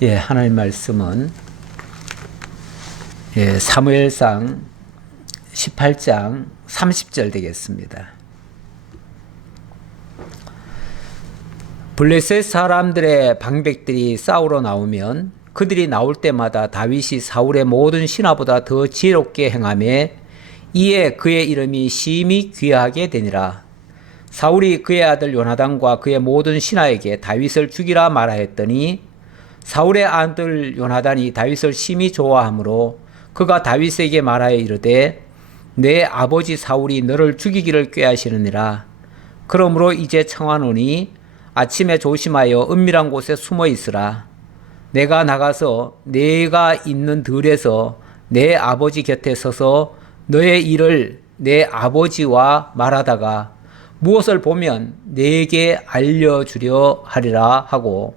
예, 하나님 말씀은 사무엘상 18장 30절 되겠습니다. 블레셋 사람들의 방백들이 싸우러 나오면 그들이 나올 때마다 다윗이 사울의 모든 신하보다 더 지혜롭게 행하며 이에 그의 이름이 심히 귀하게 되니라. 사울이 그의 아들 요나단과 그의 모든 신하에게 다윗을 죽이라 말하였더니 사울의 아들 요나단이 다윗을 심히 좋아하므로 그가 다윗에게 말하여 이르되 내 아버지 사울이 너를 죽이기를 꾀하시느니라. 그러므로 이제 청하노니 아침에 조심하여 은밀한 곳에 숨어 있으라. 내가 나가서 내가 있는 들에서 내 아버지 곁에 서서 너의 일을 내 아버지와 말하다가 무엇을 보면 내게 알려주려 하리라 하고,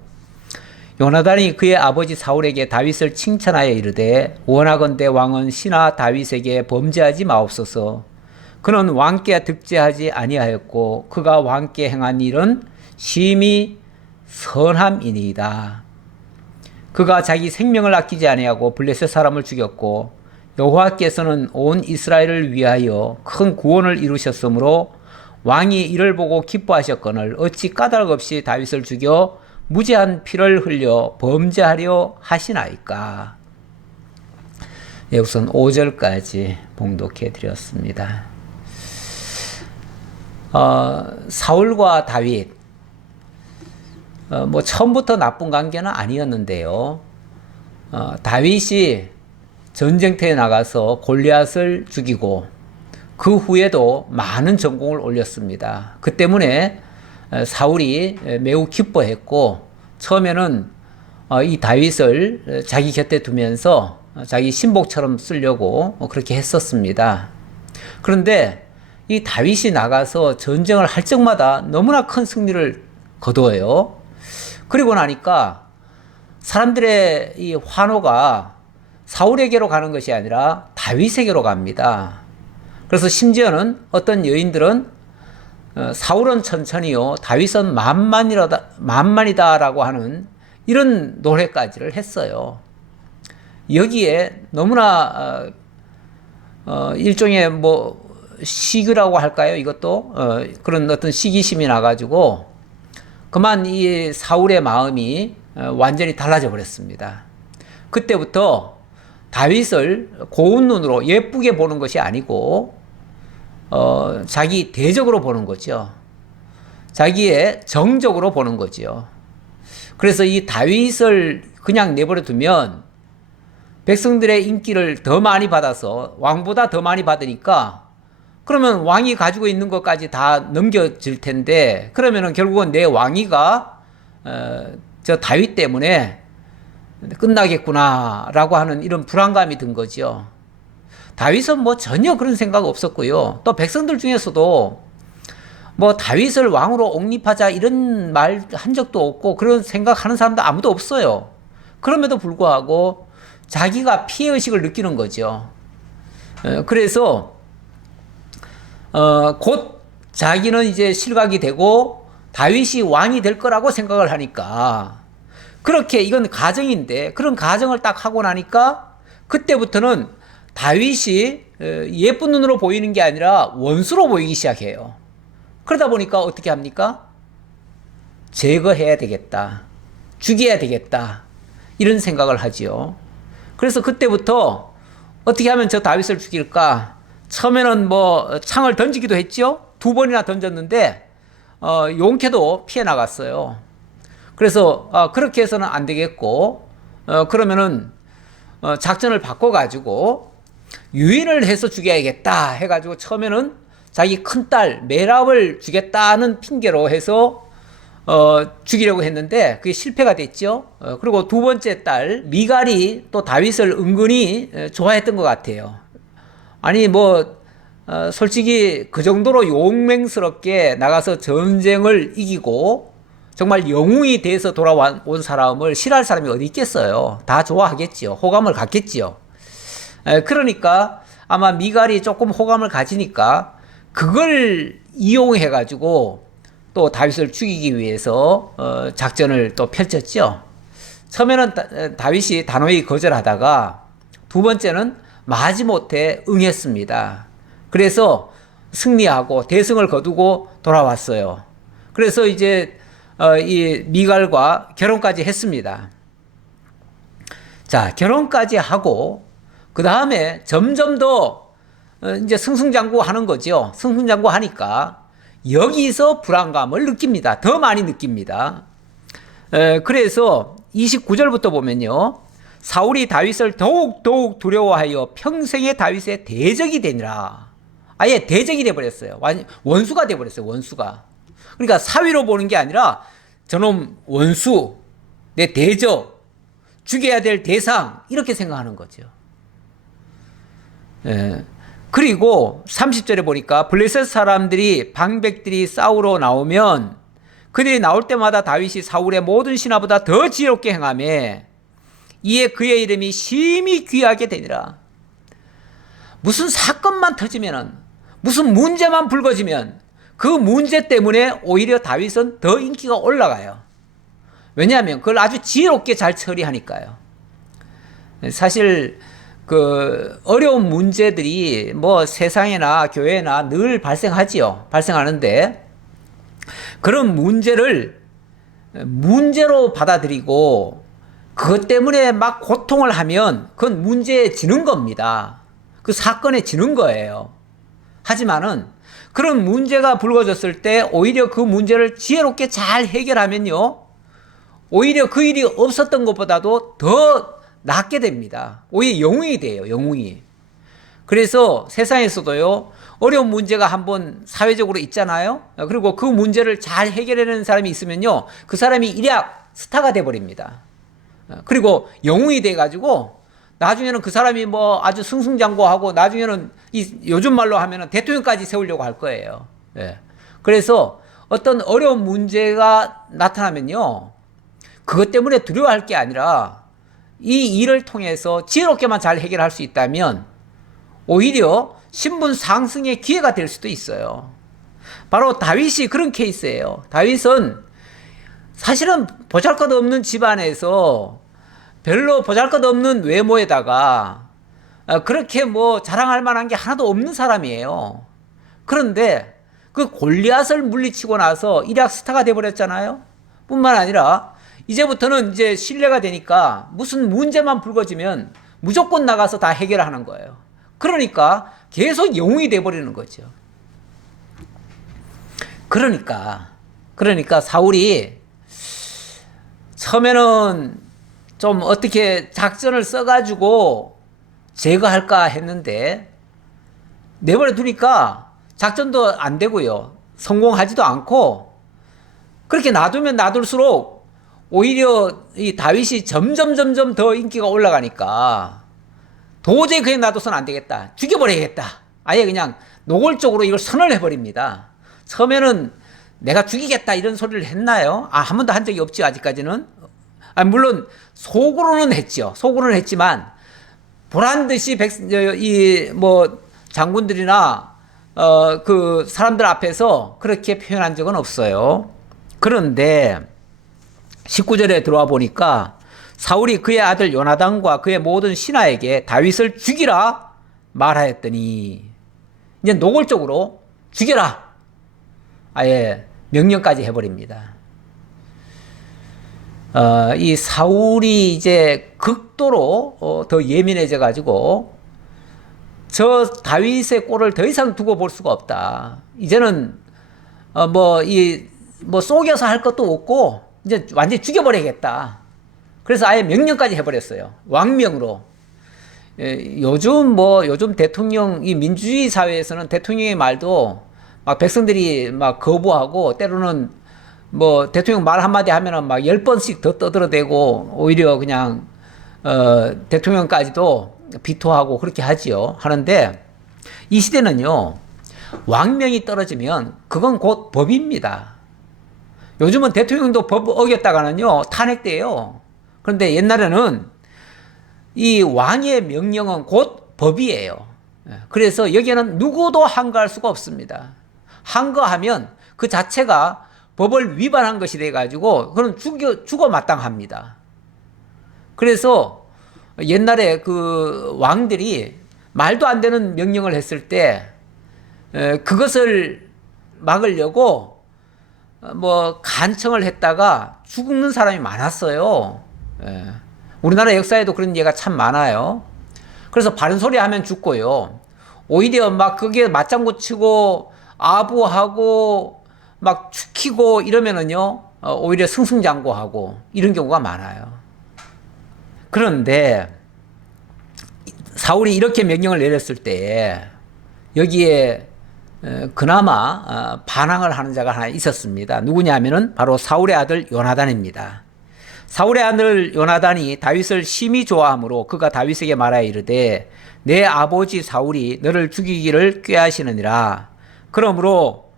요나단이 그의 아버지 사울에게 다윗을 칭찬하여 이르되 원하건대 왕은 신하 다윗에게 범죄하지 마옵소서. 그는 왕께 득죄하지 아니하였고 그가 왕께 행한 일은 심히 선함이니이다. 그가 자기 생명을 아끼지 아니하고 블레셋 사람을 죽였고 여호와께서는 온 이스라엘을 위하여 큰 구원을 이루셨으므로 왕이 이를 보고 기뻐하셨거늘 어찌 까닭 없이 다윗을 죽여 무죄한 피를 흘려 범죄하려 하시나이까. 예, 우선 5절까지 봉독해 드렸습니다. 사울과 다윗, 처음부터 나쁜 관계는 아니었는데요. 다윗이 전쟁터에 나가서 골리앗을 죽이고 그 후에도 많은 전공을 올렸습니다. 그 때문에 사울이 매우 기뻐했고 처음에는 이 다윗을 자기 곁에 두면서 자기 신복처럼 쓰려고 그렇게 했었습니다. 그런데 이 다윗이 나가서 전쟁을 할 적마다 너무나 큰 승리를 거두어요. 그리고 나니까 사람들의 이 환호가 사울에게로 가는 것이 아니라 다윗에게로 갑니다. 그래서 심지어는 어떤 여인들은 사울은 천천히요, 다윗은 만만이다라고 하는 이런 노래까지를 했어요. 여기에 너무나 일종의 시기라고 할까요? 이것도 그런 어떤 시기심이 나가지고 그만 이 사울의 마음이 완전히 달라져 버렸습니다. 그때부터 다윗을 고운 눈으로 예쁘게 보는 것이 아니고 자기 대적으로 보는 거죠. 자기의 정적으로 보는 거죠. 그래서 이 다윗을 그냥 내버려 두면 백성들의 인기를 더 많이 받아서 왕보다 더 많이 받으니까 그러면 왕이 가지고 있는 것까지 다 넘겨질 텐데 그러면은 결국은 내 왕위가 저 다윗 때문에 끝나겠구나라고 하는 이런 불안감이 든 거죠. 다윗은 전혀 그런 생각 없었고요. 또 백성들 중에서도 다윗을 왕으로 옹립하자 이런 말 한 적도 없고 그런 생각하는 사람도 아무도 없어요. 그럼에도 불구하고 자기가 피해의식을 느끼는 거죠. 그래서 곧 자기는 이제 실각이 되고 다윗이 왕이 될 거라고 생각을 하니까 그렇게 이건 가정인데 그런 가정을 딱 하고 나니까 그때부터는 다윗이 예쁜 눈으로 보이는 게 아니라 원수로 보이기 시작해요. 그러다 보니까 어떻게 합니까? 제거해야 되겠다. 죽여야 되겠다. 이런 생각을 하지요. 그래서 그때부터 어떻게 하면 저 다윗을 죽일까? 처음에는 창을 던지기도 했죠. 2번이나 던졌는데 용케도 피해 나갔어요. 그래서 그렇게 해서는 안 되겠고 그러면은 작전을 바꿔가지고 유인을 해서 죽여야겠다 해가지고 처음에는 자기 큰딸 메랍을 죽였다는 핑계로 해서 죽이려고 했는데 그게 실패가 됐죠. 그리고 두 번째 딸 미갈이 또 다윗을 은근히 좋아했던 것 같아요. 아니 솔직히 그 정도로 용맹스럽게 나가서 전쟁을 이기고 정말 영웅이 돼서 돌아온 사람을 싫어할 사람이 어디 있겠어요. 다 좋아하겠지요. 호감을 갖겠지요. 그러니까 아마 미갈이 조금 호감을 가지니까 그걸 이용해 가지고 또 다윗을 죽이기 위해서 작전을 또 펼쳤죠. 처음에는 다윗이 단호히 거절하다가 두 번째는 마지못해 응했습니다. 그래서 승리하고 대승을 거두고 돌아왔어요. 그래서 이제 이 미갈과 결혼까지 했습니다. 자, 결혼까지 하고 그 다음에 점점 더 이제 승승장구하는 거죠. 승승장구하니까 여기서 불안감을 느낍니다. 더 많이 느낍니다. 그래서 29절부터 보면요. 사울이 다윗을 더욱 두려워하여 평생의 다윗의 대적이 되니라. 아예 대적이 돼버렸어요. 원수가 돼버렸어요. 원수가. 그러니까 사위로 보는 게 아니라 저놈 원수, 내 대적, 죽여야 될 대상 이렇게 생각하는 거죠. 그리고 30절에 보니까 블레셋 사람들이 방백들이 싸우러 나오면 그들이 나올 때마다 다윗이 사울의 모든 신하보다 더 지혜롭게 행하며 이에 그의 이름이 심히 귀하게 되니라. 무슨 사건만 터지면은 무슨 문제만 불거지면 그 문제 때문에 오히려 다윗은 더 인기가 올라가요. 왜냐하면 그걸 아주 지혜롭게 잘 처리하니까요. 사실 그 어려운 문제들이 뭐 세상이나 교회나 늘 발생하지요. 발생하는데 그런 문제를 문제로 받아들이고 그것 때문에 막 고통을 하면 그건 문제에 지는 겁니다. 그 사건에 지는 거예요. 하지만은 그런 문제가 불거졌을 때 오히려 그 문제를 지혜롭게 잘 해결하면요. 오히려 그 일이 없었던 것보다도 더 낫게 됩니다. 오히려 영웅이 돼요. 영웅이. 그래서 세상에서도요. 어려운 문제가 한번 사회적으로 있잖아요. 그리고 그 문제를 잘 해결해내는 사람이 있으면요. 그 사람이 일약 스타가 돼버립니다. 그리고 영웅이 돼가지고 나중에는 그 사람이 뭐 아주 승승장구하고 나중에는 요즘 말로 하면은 대통령까지 세우려고 할 거예요. 예. 그래서 어떤 어려운 문제가 나타나면요. 그것 때문에 두려워할 게 아니라 이 일을 통해서 지혜롭게만 잘 해결할 수 있다면 오히려 신분 상승의 기회가 될 수도 있어요. 바로 다윗이 그런 케이스예요. 다윗은 사실은 보잘것없는 집안에서 별로 보잘것없는 외모에다가 그렇게 뭐 자랑할 만한 게 하나도 없는 사람이에요. 그런데 그 골리앗을 물리치고 나서 일약 스타가 돼버렸잖아요. 뿐만 아니라 이제부터는 이제 신뢰가 되니까 무슨 문제만 불거지면 무조건 나가서 다 해결하는 거예요. 그러니까 계속 영웅이 돼버리는 거죠. 그러니까 사울이 처음에는 좀 어떻게 작전을 써가지고 제거할까 했는데 내버려 두니까 작전도 안 되고요. 성공하지도 않고 그렇게 놔두면 놔둘수록 오히려 이 다윗이 점점 더 인기가 올라가니까 도저히 그냥 놔둬서는 안 되겠다. 죽여버려야겠다. 아예 그냥 노골적으로 이걸 선언을 해버립니다. 처음에는 내가 죽이겠다 이런 소리를 했나요? 한 번도 한 적이 없죠. 아직까지는. 물론 속으로는 했죠. 속으로는 했지만 보란듯이 장군들이나 그 사람들 앞에서 그렇게 표현한 적은 없어요. 그런데 19절에 들어와 보니까 사울이 그의 아들 요나단과 그의 모든 신하에게 다윗을 죽이라 말하였더니 이제 노골적으로 죽여라 아예 명령까지 해버립니다. 이 사울이 이제 극도로 더 예민해져 가지고 저 다윗의 꼴을 더 이상 두고 볼 수가 없다. 이제는 속여서 할 것도 없고 이제 완전히 죽여버려야겠다. 그래서 아예 명령까지 해버렸어요. 왕명으로. 요즘 대통령, 이 민주주의 사회에서는 대통령의 말도 막 백성들이 막 거부하고 때로는 대통령 말 한마디 하면은 막 10번씩 더 떠들어대고 오히려 그냥, 대통령까지도 비토하고 그렇게 하지요. 하는데 이 시대는요, 왕명이 떨어지면 그건 곧 법입니다. 요즘은 대통령도 법 어겼다가는요, 탄핵돼요. 그런데 옛날에는 이 왕의 명령은 곧 법이에요. 그래서 여기에는 누구도 항거할 수가 없습니다. 항거하면 그 자체가 법을 위반한 것이 돼가지고 그건 죽어 마땅합니다. 그래서 옛날에 그 왕들이 말도 안 되는 명령을 했을 때 그것을 막으려고 뭐 간청을 했다가 죽는 사람이 많았어요. 우리나라 역사에도 그런 예가 참 많아요. 그래서 바른 소리 하면 죽고요. 오히려 막 그게 맞장구 치고 아부하고 막 축히고 이러면은요, 오히려 승승장구하고 이런 경우가 많아요. 그런데 사울이 이렇게 명령을 내렸을 때 여기에 그나마 반항을 하는 자가 하나 있었습니다. 누구냐면은 바로 사울의 아들 요나단입니다. 사울의 아들 요나단이 다윗을 심히 좋아하므로 그가 다윗에게 말하여 이르되 내 아버지 사울이 너를 죽이기를 꾀하시느니라. 그러므로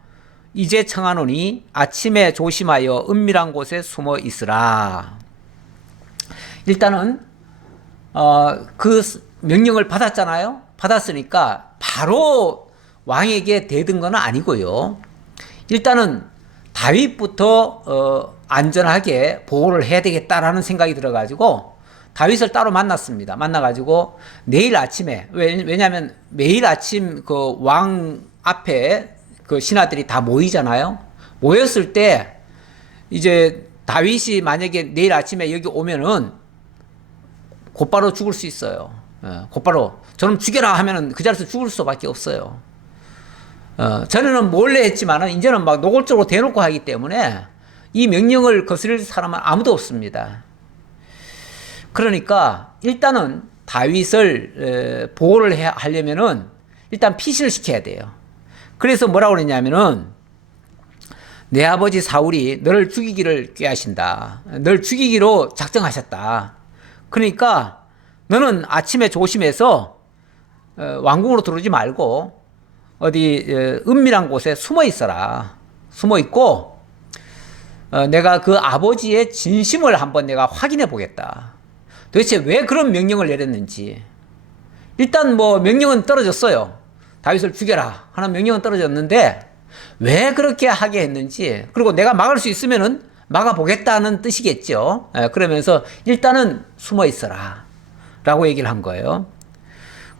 이제 청하노니 아침에 조심하여 은밀한 곳에 숨어 있으라. 일단은 그 명령을 받았잖아요. 받았으니까 바로 왕에게 대든 건 아니고요. 일단은 다윗부터 안전하게 보호를 해야 되겠다라는 생각이 들어가지고 다윗을 따로 만났습니다. 만나가지고 내일 아침에, 왜냐하면 매일 아침 그 왕 앞에 그 신하들이 다 모이잖아요. 모였을 때 이제 다윗이 만약에 내일 아침에 여기 오면은 곧바로 죽을 수 있어요. 곧바로 저놈 죽여라 하면은 그 자리에서 죽을 수밖에 없어요. 전에는 몰래 했지만은 이제는 막 노골적으로 대놓고 하기 때문에 이 명령을 거스릴 사람은 아무도 없습니다. 그러니까 일단은 다윗을 보호를 하려면은 일단 피신을 시켜야 돼요. 그래서 뭐라고 그랬냐면은 내 아버지 사울이 너를 죽이기를 꾀하신다. 너를 죽이기로 작정하셨다. 그러니까 너는 아침에 조심해서 왕궁으로 들어오지 말고 어디 은밀한 곳에 숨어 있어라. 숨어 있고 내가 그 아버지의 진심을 한번 내가 확인해 보겠다. 도대체 왜 그런 명령을 내렸는지. 일단 뭐 명령은 떨어졌어요. 다윗을 죽여라 하는 명령은 떨어졌는데 왜 그렇게 하게 했는지, 그리고 내가 막을 수 있으면은 막아보겠다는 뜻이겠죠. 그러면서 일단은 숨어 있어라 라고 얘기를 한 거예요.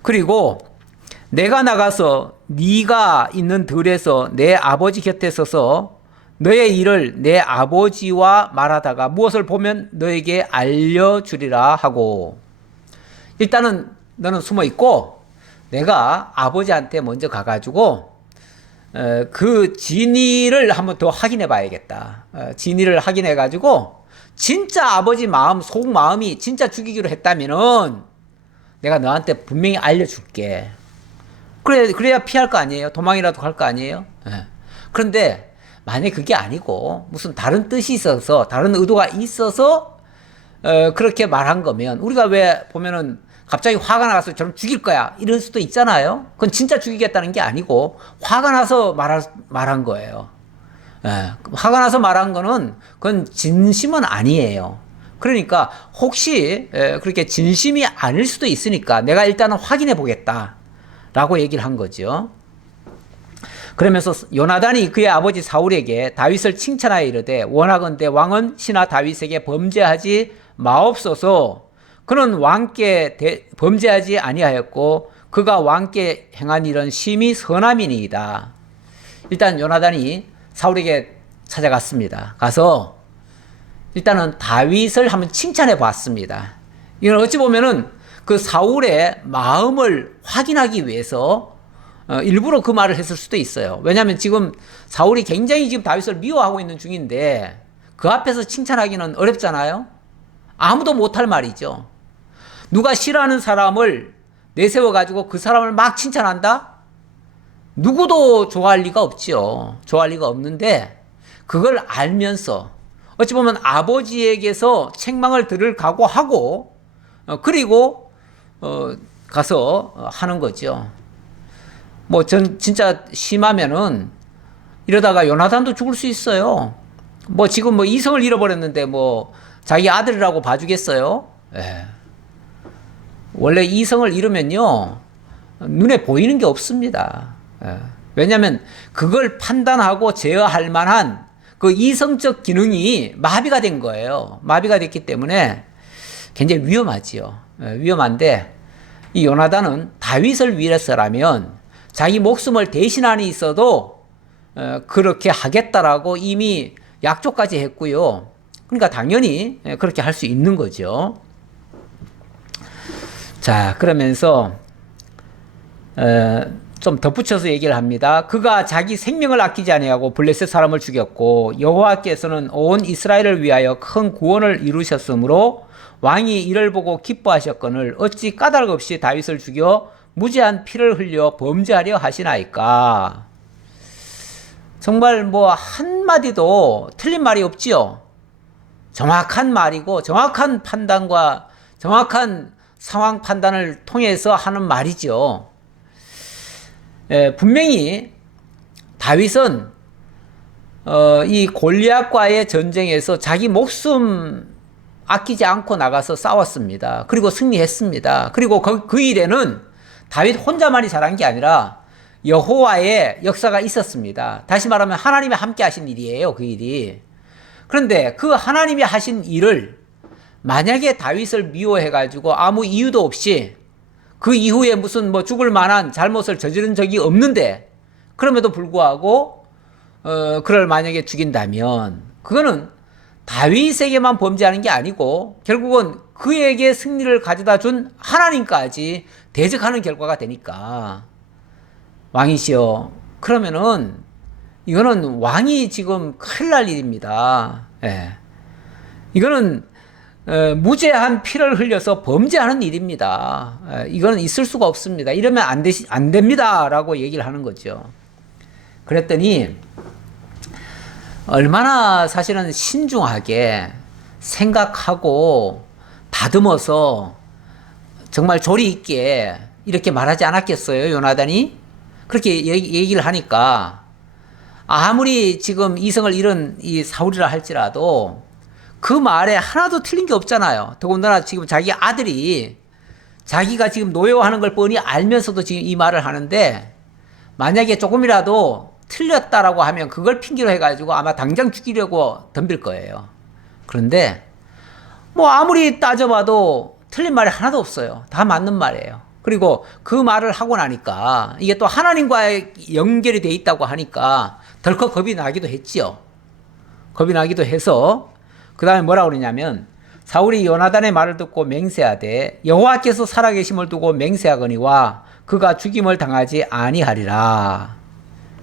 그리고 내가 나가서 네가 있는 들에서 내 아버지 곁에 서서 너의 일을 내 아버지와 말하다가 무엇을 보면 너에게 알려주리라 하고, 일단은 너는 숨어 있고 내가 아버지한테 먼저 가가지고 그 진위를 한번 더 확인해 봐야겠다. 진위를 확인해 가지고 진짜 아버지 마음, 속 마음이 진짜 죽이기로 했다면은 내가 너한테 분명히 알려줄게. 그래야 피할 거 아니에요. 도망이라도 갈 거 아니에요. 그런데 만약에 그게 아니고 무슨 다른 뜻이 있어서, 다른 의도가 있어서 그렇게 말한 거면, 우리가 왜 보면은 갑자기 화가 나서 저럼 죽일 거야 이럴 수도 있잖아요. 그건 진짜 죽이겠다는 게 아니고 화가 나서 말한 거예요. 화가 나서 말한 거는 그건 진심은 아니에요. 그러니까 혹시 그렇게 진심이 아닐 수도 있으니까 내가 일단은 확인해 보겠다 라고 얘기를 한 거죠. 그러면서 요나단이 그의 아버지 사울에게 다윗을 칭찬하여 이르되 원하건대 왕은 신하 다윗에게 범죄하지 마옵소서. 그는 왕께 범죄하지 아니하였고 그가 왕께 행한 일은 심히 선함이니이다. 일단 요나단이 사울에게 찾아갔습니다. 가서 일단은 다윗을 한번 칭찬해 봤습니다. 이건 어찌 보면은 그 사울의 마음을 확인하기 위해서 일부러 그 말을 했을 수도 있어요. 왜냐하면 지금 사울이 굉장히 지금 다윗을 미워하고 있는 중인데 그 앞에서 칭찬하기는 어렵잖아요. 아무도 못할 말이죠. 누가 싫어하는 사람을 내세워가지고 그 사람을 막 칭찬한다? 누구도 좋아할 리가 없죠. 좋아할 리가 없는데 그걸 알면서 어찌 보면 아버지에게서 책망을 들을 각오하고 그리고 가서 하는 거죠. 뭐 전 진짜 심하면은 이러다가 요나단도 죽을 수 있어요. 뭐 지금 뭐 이성을 잃어버렸는데 뭐 자기 아들이라고 봐주겠어요? 원래 이성을 잃으면요 눈에 보이는 게 없습니다. 왜냐하면 그걸 판단하고 제어할 만한 그 이성적 기능이 마비가 된 거예요. 마비가 됐기 때문에 굉장히 위험하지요. 위험한데 이 요나단은 다윗을 위해서라면 자기 목숨을 대신하는 있어도 그렇게 하겠다라고 이미 약조까지 했고요. 그러니까 당연히 그렇게 할 수 있는 거죠. 자, 그러면서 좀 덧붙여서 얘기를 합니다. 그가 자기 생명을 아끼지 아니하고 블레셋 사람을 죽였고 여호와께서는 온 이스라엘을 위하여 큰 구원을 이루셨으므로 왕이 이를 보고 기뻐하셨거늘 어찌 까닭 없이 다윗을 죽여 무죄한 피를 흘려 범죄하려 하시나이까. 정말 뭐 한마디도 틀린 말이 없지요. 정확한 말이고 정확한 판단과 정확한 상황 판단을 통해서 하는 말이죠. 분명히 다윗은 이 골리앗과의 전쟁에서 자기 목숨 아끼지 않고 나가서 싸웠습니다. 그리고 승리했습니다. 그리고 그 일에는 다윗 혼자만이 잘한 게 아니라 여호와의 역사가 있었습니다. 다시 말하면 하나님이 함께 하신 일이에요. 그 일이. 그런데 그 하나님이 하신 일을 만약에 다윗을 미워해가지고 아무 이유도 없이 그 이후에 무슨 뭐 죽을 만한 잘못을 저지른 적이 없는데 그럼에도 불구하고 그를 만약에 죽인다면 그거는 다윗에게만 범죄하는 게 아니고 결국은 그에게 승리를 가져다 준 하나님까지 대적하는 결과가 되니까 왕이시여 그러면은 이거는 왕이 지금 큰일 날 일입니다. 예. 이거는 무죄한 피를 흘려서 범죄하는 일입니다. 이거는 있을 수가 없습니다. 이러면 안 됩니다. 라고 얘기를 하는 거죠. 그랬더니 얼마나 사실은 신중하게 생각하고 다듬어서 정말 조리 있게 이렇게 말하지 않았겠어요, 요나단이? 그렇게 얘기를 하니까 아무리 지금 이성을 잃은 이 사울이라 할지라도 그 말에 하나도 틀린 게 없잖아요. 더군다나 지금 자기 아들이 자기가 지금 노예화하는 걸 뻔히 알면서도 지금 이 말을 하는데 만약에 조금이라도 틀렸다라고 하면 그걸 핑계로 해가지고 아마 당장 죽이려고 덤빌 거예요. 그런데 뭐 아무리 따져봐도 틀린 말이 하나도 없어요. 다 맞는 말이에요. 그리고 그 말을 하고 나니까 이게 또 하나님과의 연결이 돼 있다고 하니까 덜컥 겁이 나기도 했지요. 겁이 나기도 해서 그 다음에 뭐라고 그러냐면 사울이 요나단의 말을 듣고 맹세하되 여호와께서 살아계심을 두고 맹세하거니와 그가 죽임을 당하지 아니하리라.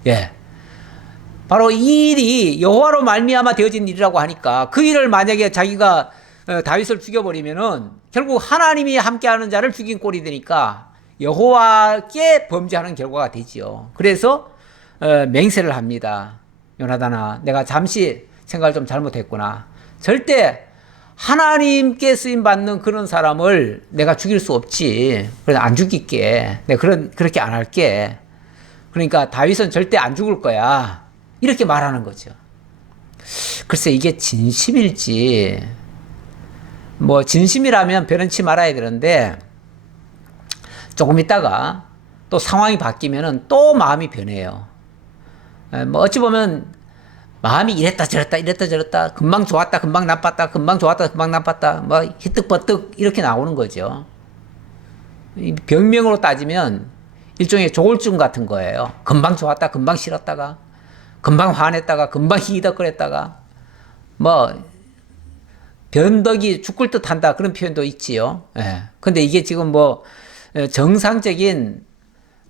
예, 바로 이 일이 여호와로 말미암아 되어진 일이라고 하니까 그 일을 만약에 자기가 다윗을 죽여버리면은 결국 하나님이 함께하는 자를 죽인 꼴이 되니까 여호와께 범죄하는 결과가 되지요. 그래서 맹세를 합니다. 요나단아, 내가 잠시 생각을 좀 잘못했구나. 절대 하나님께 쓰임 받는 그런 사람을 내가 죽일 수 없지. 그래서 안 죽일게. 내가 그렇게 안 할게. 그러니까 다윗은 절대 안 죽을 거야. 이렇게 말하는 거죠. 글쎄 이게 진심일지 뭐 진심이라면 변치 말아야 되는데 조금 있다가 또 상황이 바뀌면은 또 마음이 변해요. 뭐 어찌 보면 마음이 이랬다 저랬다 금방 좋았다 금방 나빴다 금방 좋았다 금방 나빴다 뭐 희뜩버뜩 이렇게 나오는 거죠. 병명으로 따지면 일종의 조울증 같은 거예요. 금방 좋았다 금방 싫었다가 금방 화냈다가 금방 희덕거렸다가 뭐 변덕이 죽을 듯 한다 그런 표현도 있지요. 예. 근데 이게 지금 뭐 정상적인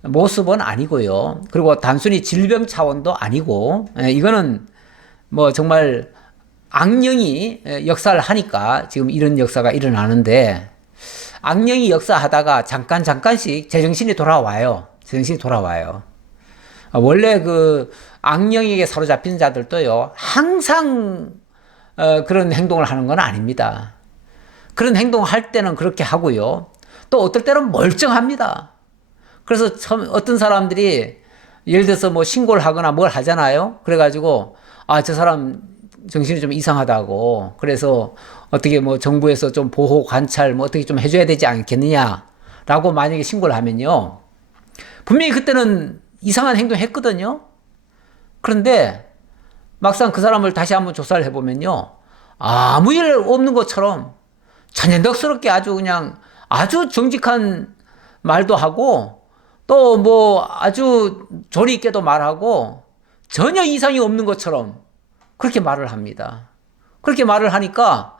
모습은 아니고요. 그리고 단순히 질병 차원도 아니고 이거는 뭐 정말 악령이 역사를 하니까 지금 이런 역사가 일어나는데 악령이 역사하다가 잠깐씩 제정신이 돌아와요. 제정신이 돌아와요. 원래 그 악령에게 사로잡힌 자들도요 항상 그런 행동을 하는 건 아닙니다. 그런 행동을 할 때는 그렇게 하고요. 또 어떨 때는 멀쩡합니다. 그래서 어떤 사람들이 예를 들어서 뭐 신고를 하거나 뭘 하잖아요. 그래가지고 저 사람 정신이 좀 이상하다고. 그래서 어떻게 뭐 정부에서 좀 보호 관찰 뭐 어떻게 좀 해줘야 되지 않겠느냐라고 만약에 신고를 하면요. 분명히 그때는 이상한 행동 했거든요. 그런데 막상 그 사람을 다시 한번 조사를 해보면요. 아무 일 없는 것처럼 천연덕스럽게 아주 그냥 아주 정직한 말도 하고 또 뭐 아주 조리 있게도 말하고 전혀 이상이 없는 것처럼 그렇게 말을 합니다. 그렇게 말을 하니까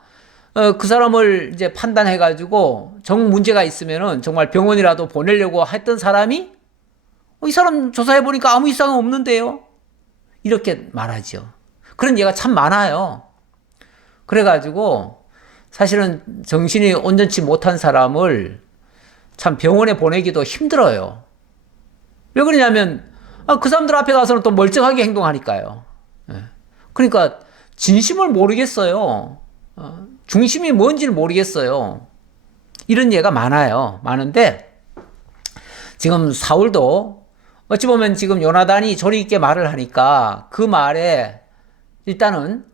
그 사람을 이제 판단해가지고 정 문제가 있으면은 정말 병원이라도 보내려고 했던 사람이 이 사람 조사해보니까 아무 이상은 없는데요? 이렇게 말하죠. 그런 예가 참 많아요. 그래가지고 사실은 정신이 온전치 못한 사람을 참 병원에 보내기도 힘들어요. 왜 그러냐면 그 사람들 앞에 가서는 또 멀쩡하게 행동하니까요. 그러니까 진심을 모르겠어요. 중심이 뭔지를 모르겠어요. 이런 예가 많아요. 많은데 지금 사울도 어찌 보면 지금 요나단이 조리 있게 말을 하니까 그 말에 일단은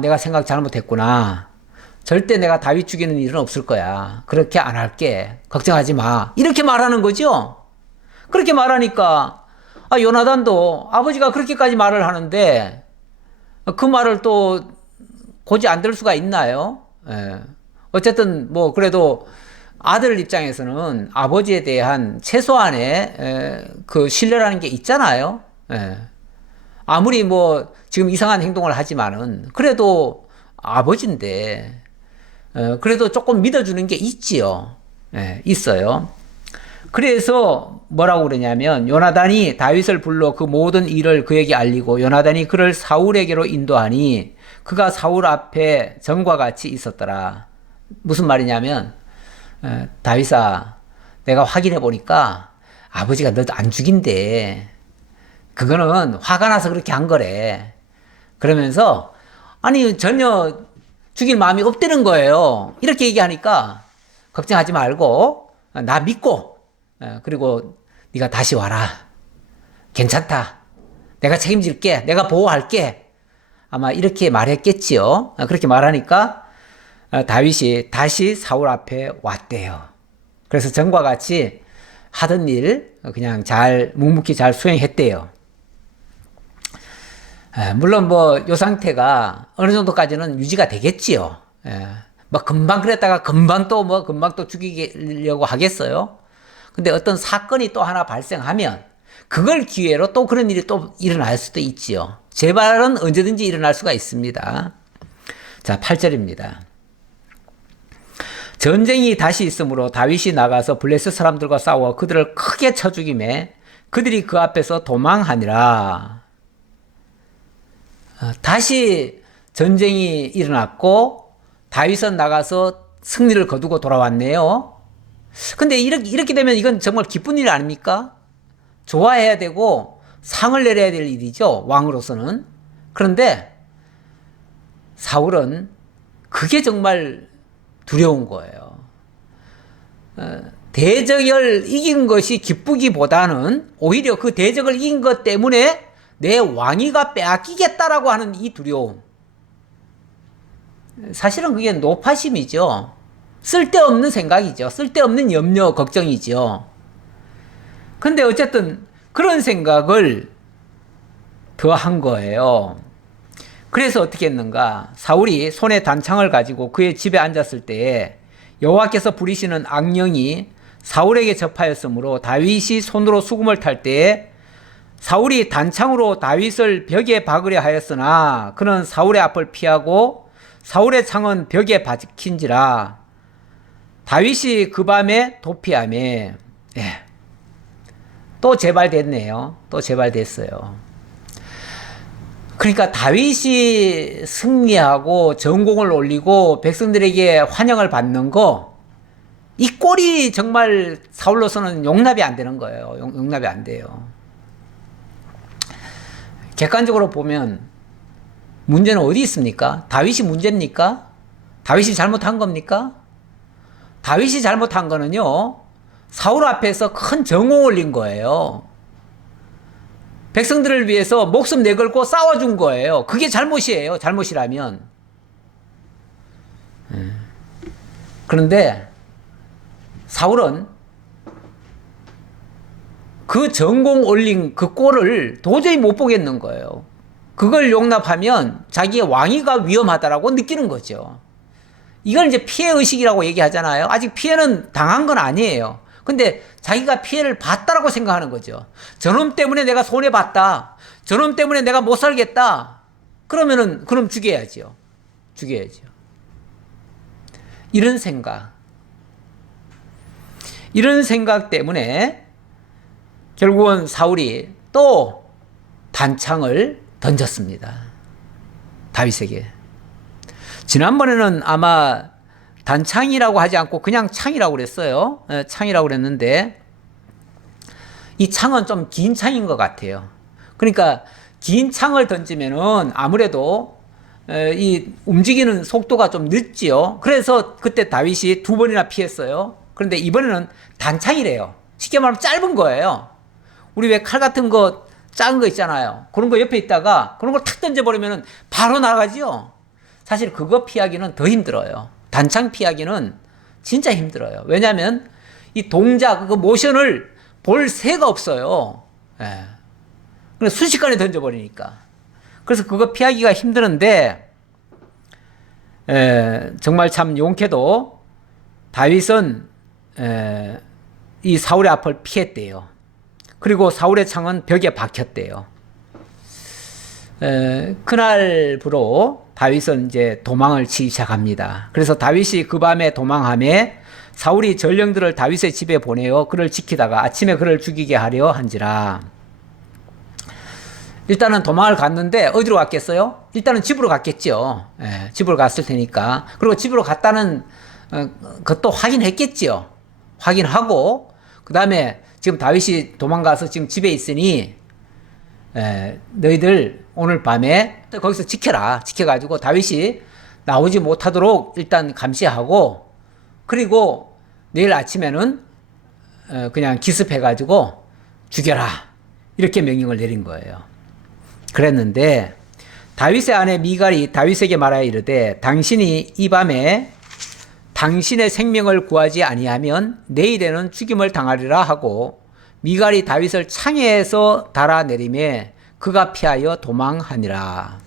내가 생각 잘못했구나. 절대 내가 다윗 죽이는 일은 없을 거야. 그렇게 안 할게. 걱정하지 마. 이렇게 말하는 거죠. 그렇게 말하니까 요나단도 아버지가 그렇게까지 말을 하는데 그 말을 또 고지 안 들 수가 있나요? 예. 어쨌든 뭐 그래도 아들 입장에서는 아버지에 대한 최소한의 그 신뢰라는 게 있잖아요. 예. 아무리 뭐 지금 이상한 행동을 하지만은 그래도 아버지인데 그래도 조금 믿어주는 게 있지요. 예, 있어요. 그래서 뭐라고 그러냐면 요나단이 다윗을 불러 그 모든 일을 그에게 알리고 요나단이 그를 사울에게로 인도하니 그가 사울 앞에 전과 같이 있었더라. 무슨 말이냐면 다윗아, 내가 확인해 보니까 아버지가 너도 안 죽인대. 그거는 화가 나서 그렇게 한 거래. 그러면서 아니 전혀 죽일 마음이 없다는 거예요. 이렇게 얘기하니까 걱정하지 말고 나 믿고 그리고 네가 다시 와라. 괜찮다. 내가 책임질게. 내가 보호할게. 아마 이렇게 말했겠지요. 그렇게 말하니까 다윗이 다시 사울 앞에 왔대요. 그래서 전과 같이 하던 일 그냥 잘 묵묵히 잘 수행했대요. 물론 뭐 요 상태가 어느 정도까지는 유지가 되겠지요. 뭐 금방 그랬다가 금방 또 죽이려고 하겠어요. 근데 어떤 사건이 또 하나 발생하면 그걸 기회로 또 그런 일이 또 일어날 수도 있지요. 재발은 언제든지 일어날 수가 있습니다. 자, 8절입니다. 전쟁이 다시 있으므로 다윗이 나가서 블레셋 사람들과 싸워 그들을 크게 쳐 죽이매 그들이 그 앞에서 도망하니라. 다시 전쟁이 일어났고 다윗은 나가서 승리를 거두고 돌아왔네요. 근데 이렇게 되면 이건 정말 기쁜 일 아닙니까? 좋아해야 되고 상을 내려야 될 일이죠. 왕으로서는. 그런데 사울은 그게 정말 두려운 거예요. 대적을 이긴 것이 기쁘기보다는 오히려 그 대적을 이긴 것 때문에 내 왕위가 빼앗기겠다라고 하는 이 두려움. 사실은 그게 노파심이죠. 쓸데없는 생각이죠. 쓸데없는 염려, 걱정이죠. 근데 어쨌든 그런 생각을 더한 거예요. 그래서 어떻게 했는가? 사울이 손에 단창을 가지고 그의 집에 앉았을 때에 여호와께서 부리시는 악령이 사울에게 접하였으므로 다윗이 손으로 수금을 탈 때에 사울이 단창으로 다윗을 벽에 박으려 하였으나 그는 사울의 앞을 피하고 사울의 창은 벽에 박힌지라. 다윗이 그 밤에 도피하며 또 재발됐네요. 또 재발됐어요. 그러니까 다윗이 승리하고 전공을 올리고 백성들에게 환영을 받는 거, 이 꼴이 정말 사울로서는 용납이 안 되는 거예요. 용납이 안 돼요. 객관적으로 보면 문제는 어디 있습니까? 다윗이 문제입니까? 다윗이 잘못한 겁니까? 다윗이 잘못한 거는요, 사울 앞에서 큰 정오 올린 거예요. 백성들을 위해서 목숨 내걸고 싸워준 거예요. 그게 잘못이에요. 잘못이라면. 그런데 사울은 그 전공 올린 그 꼴을 도저히 못 보겠는 거예요. 그걸 용납하면 자기의 왕위가 위험하다라고 느끼는 거죠. 이걸 이제 피해의식이라고 얘기하잖아요. 아직 피해는 당한 건 아니에요. 근데 자기가 피해를 봤다라고 생각하는 거죠. 저놈 때문에 내가 손해봤다. 저놈 때문에 내가 못 살겠다. 그럼 죽여야죠. 죽여야죠. 이런 생각 때문에 결국은 사울이 또 단창을 던졌습니다. 다윗에게. 지난번에는 아마 단창이라고 하지 않고 그냥 창이라고 그랬어요. 창이라고 그랬는데 이 창은 좀 긴 창인 것 같아요. 그러니까 긴 창을 던지면은 아무래도 이 움직이는 속도가 좀 늦지요. 그래서 그때 다윗이 2번이나 피했어요. 그런데 이번에는 단창이래요. 쉽게 말하면 짧은 거예요. 우리 왜 칼 같은 거 작은 거 있잖아요. 그런 거 옆에 있다가 그런 걸 탁 던져버리면 바로 나가죠. 사실 그거 피하기는 더 힘들어요. 단창 피하기는 진짜 힘들어요. 왜냐하면 이 동작, 그 모션을 볼 새가 없어요. 예. 그래서 순식간에 던져버리니까. 그래서 그거 피하기가 힘드는데, 정말 참 용케도 다윗은 이 사울의 앞을 피했대요. 그리고 사울의 창은 벽에 박혔대요. 그날부로 다윗은 이제 도망을 치기 시작합니다. 그래서 다윗이 그 밤에 도망하며 사울이 전령들을 다윗의 집에 보내어 그를 지키다가 아침에 그를 죽이게 하려 한지라. 일단은 도망을 갔는데 어디로 갔겠어요? 일단은 집으로 갔겠죠. 집으로 갔을 테니까. 그리고 집으로 갔다는 것도 확인했겠죠. 확인하고 그 다음에 지금 다윗이 도망가서 지금 집에 있으니 너희들 오늘 밤에 거기서 지켜라. 지켜가지고 다윗이 나오지 못하도록 일단 감시하고 그리고 내일 아침에는 그냥 기습해가지고 죽여라. 이렇게 명령을 내린 거예요. 그랬는데 다윗의 아내 미갈이 다윗에게 말하여 이르되 당신이 이 밤에 당신의 생명을 구하지 아니하면 내일에는 죽임을 당하리라 하고 미갈이 다윗을 창에서 달아내리매 그가 피하여 도망하니라.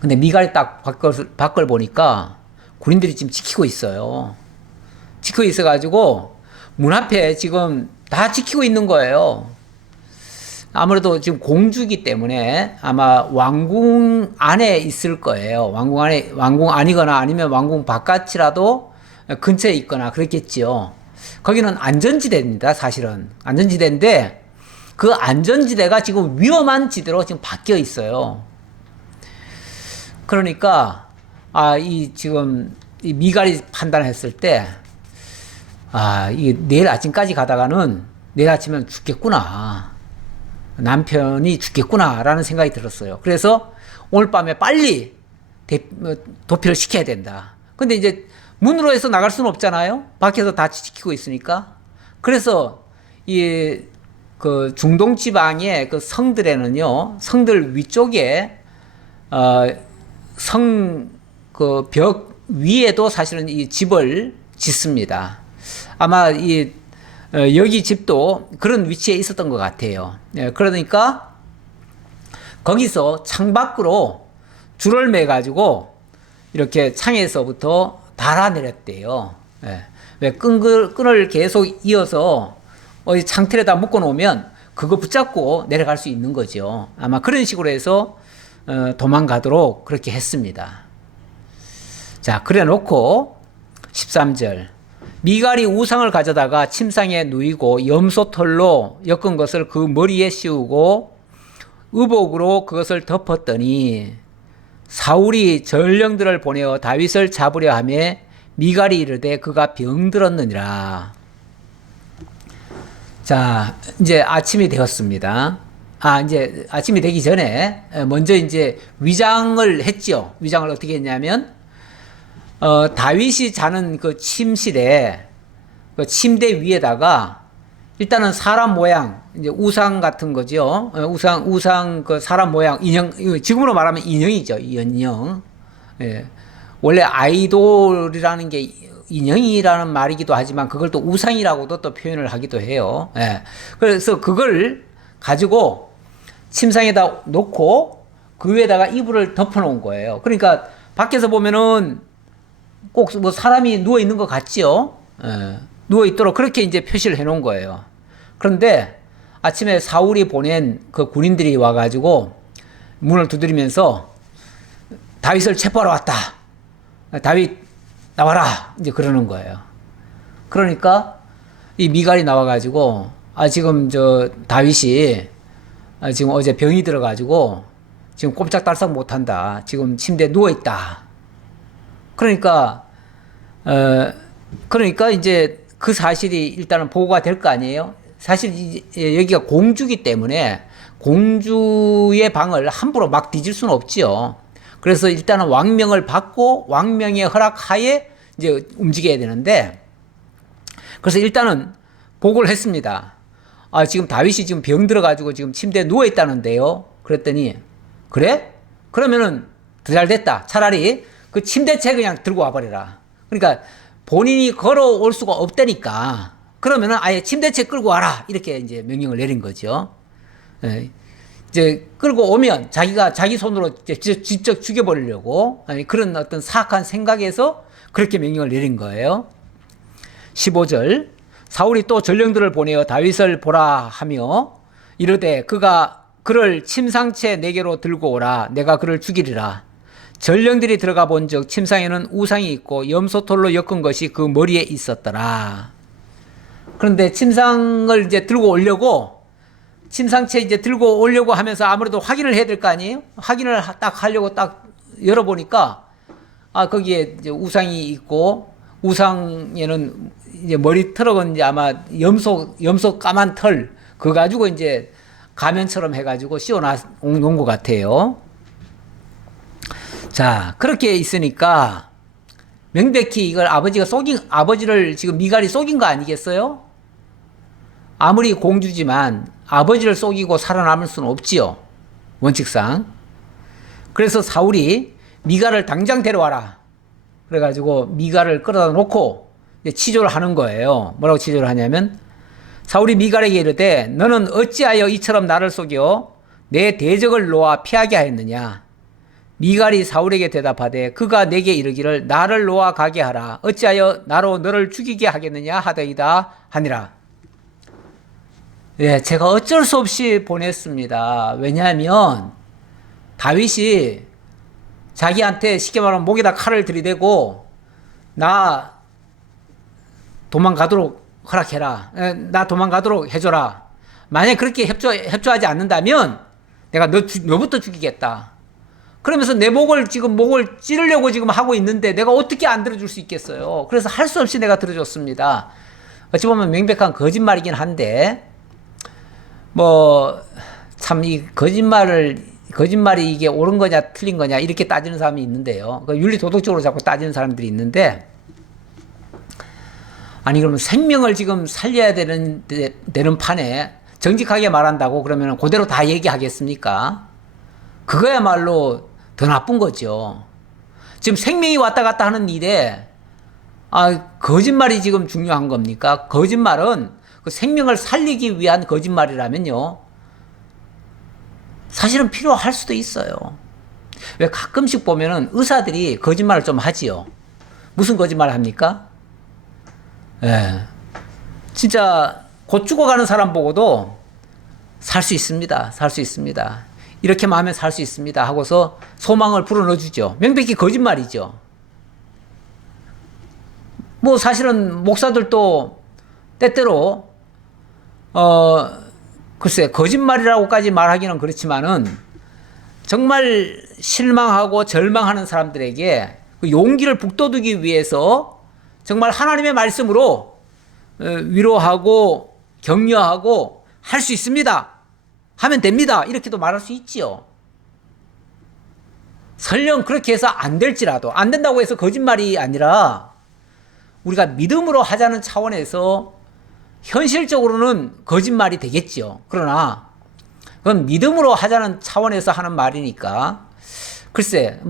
근데 미갈이 딱 밖을 보니까 군인들이 지금 지키고 있어요. 지키고 있어가지고 문 앞에 지금 다 지키고 있는 거예요. 아무래도 지금 공주기 때문에 아마 왕궁 안에 있을 거예요. 왕궁 안이거나 아니면 왕궁 바깥이라도 근처에 있거나 그랬겠지요. 거기는 안전지대입니다, 사실은. 안전지대인데 그 안전지대가 지금 위험한 지대로 지금 바뀌어 있어요. 그러니까, 지금, 이 미갈이 판단했을 때, 이게 내일 아침까지 가다가는 내일 아침엔 죽겠구나. 남편이 죽겠구나라는 생각이 들었어요. 그래서 오늘 밤에 빨리 도피를 시켜야 된다. 근데 이제 문으로 해서 나갈 수는 없잖아요. 밖에서 다 지키고 있으니까. 그래서 그 중동 지방의 그 성들에는요, 성들 위쪽에 그 벽 위에도 사실은 이 집을 짓습니다. 아마 여기 집도 그런 위치에 있었던 것 같아요. 그러니까 거기서 창밖으로 줄을 매 가지고 이렇게 창에서부터 달아내렸대요. 왜 끈을 계속 이어서 어디 창틀에다 묶어 놓으면 그거 붙잡고 내려갈 수 있는 거죠. 아마 그런 식으로 해서 도망가도록 그렇게 했습니다. 자, 그래 놓고 13절 미갈이 우상을 가져다가 침상에 누이고 염소털로 엮은 것을 그 머리에 씌우고 의복으로 그것을 덮었더니 사울이 전령들을 보내어 다윗을 잡으려 하며 미갈이 이르되 그가 병들었느니라. 자, 이제 아침이 되었습니다. 이제 아침이 되기 전에 먼저 이제 위장을 했죠. 위장을 어떻게 했냐면 다윗이 자는 그 침실에 그 침대 위에다가 일단은 사람 모양 이제 우상 같은 거죠. 우상 그 사람 모양 인형, 지금으로 말하면 인형이죠. 인형. 예. 원래 아이돌이라는 게 인형이라는 말이기도 하지만 그걸 또 우상이라고도 또 표현을 하기도 해요. 예. 그래서 그걸 가지고 침상에다 놓고 그 위에다가 이불을 덮어 놓은 거예요. 그러니까 밖에서 보면은 꼭 뭐 사람이 누워 있는 것 같지요? 누워 있도록 그렇게 이제 표시를 해 놓은 거예요. 그런데 아침에 사울이 보낸 그 군인들이 와가지고 문을 두드리면서 다윗을 체포하러 왔다. 다윗 나와라. 이제 그러는 거예요. 그러니까 이 미갈이 나와가지고 지금 저 다윗이 지금 어제 병이 들어가지고 지금 꼼짝달싹 못한다. 지금 침대에 누워 있다. 그러니까 이제 그 사실이 일단은 보고가 될 거 아니에요. 사실 여기가 공주기 때문에 공주의 방을 함부로 막 뒤질 수는 없지요. 그래서 일단은 왕명을 받고 왕명의 허락하에 이제 움직여야 되는데, 그래서 일단은 보고를 했습니다. 지금 다윗이 지금 병 들어가지고 지금 침대에 누워 있다는데요. 그랬더니 그래? 그러면은 더 잘 됐다. 차라리 그 침대채 그냥 들고 와버려라. 그러니까 본인이 걸어올 수가 없다니까. 그러면은 아예 침대채 끌고 와라. 이렇게 이제 명령을 내린 거죠. 이제 끌고 오면 자기가 자기 손으로 직접 죽여버리려고 그런 어떤 사악한 생각에서 그렇게 명령을 내린 거예요. 15절. 사울이 또 전령들을 보내어 다윗을 보라 하며 이르되 그가 그를 침상채 내게로 들고 오라. 내가 그를 죽이리라. 전령들이 들어가 본즉 침상에는 우상이 있고 염소털로 엮은 것이 그 머리에 있었더라. 그런데 침상을 이제 들고 오려고, 침상채 이제 들고 오려고 하면서 아무래도 확인을 해야 될 거 아니에요? 확인을 딱 하려고 딱 열어보니까 거기에 이제 우상이 있고, 우상에는 이제 머리털은 이제 아마 염소 까만 털 그거 가지고 이제 가면처럼 해가지고 씌워놓은 것 같아요. 자, 그렇게 있으니까 명백히 이걸 아버지를 지금 미갈이 속인 거 아니겠어요? 아무리 공주지만 아버지를 속이고 살아남을 수는 없지요. 원칙상. 그래서 사울이 미갈을 당장 데려와라. 그래가지고 미갈을 끌어다 놓고 이제 치조를 하는 거예요. 뭐라고 치조를 하냐면, 사울이 미갈에게 이르되 너는 어찌하여 이처럼 나를 속여 내 대적을 놓아 피하게 하였느냐. 미갈이 사울에게 대답하되 그가 내게 이르기를 나를 놓아 가게 하라. 어찌하여 나로 너를 죽이게 하겠느냐 하더이다 하니라. 예, 제가 어쩔 수 없이 보냈습니다. 왜냐하면 다윗이 자기한테 쉽게 말하면 목에다 칼을 들이대고 나 도망가도록 허락해라. 나 도망가도록 해줘라. 만약에 그렇게 협조하지 않는다면 내가 너부터 죽이겠다. 그러면서 내 목을 찌르려고 지금 하고 있는데 내가 어떻게 안 들어줄 수 있겠어요. 그래서 할 수 없이 내가 들어줬습니다. 어찌 보면 명백한 거짓말이긴 한데, 참 이 거짓말이 이게 옳은 거냐 틀린 거냐 이렇게 따지는 사람이 있는데요. 윤리 도덕적으로 자꾸 따지는 사람들이 있는데, 아니 그러면 생명을 지금 살려야 되는 판에 정직하게 말한다고 그러면 그대로 다 얘기하겠습니까? 그거야말로 더 나쁜 거죠. 지금 생명이 왔다 갔다 하는 일에 거짓말이 지금 중요한 겁니까? 거짓말은 그 생명을 살리기 위한 거짓말이라면요, 사실은 필요할 수도 있어요. 왜 가끔씩 보면은 의사들이 거짓말을 좀 하지요. 무슨 거짓말을 합니까? 진짜 곧 죽어가는 사람 보고도 살 수 있습니다. 살 수 있습니다. 이렇게만 하면 살 수 있습니다 하고서 소망을 불어넣어 주죠. 명백히 거짓말이죠. 사실은 목사들도 때때로 글쎄 거짓말이라고까지 말하기는 그렇지만은 정말 실망하고 절망하는 사람들에게 그 용기를 북돋우기 위해서 정말 하나님의 말씀으로 위로하고 격려하고 할 수 있습니다. 하면 됩니다. 이렇게도 말할 수 있지요. 설령 그렇게 해서 안 될지라도, 안 된다고 해서 거짓말이 아니라 우리가 믿음으로 하자는 차원에서 현실적으로는 거짓말이 되겠지요. 그러나 그건 믿음으로 하자는 차원에서 하는 말이니까, 글쎄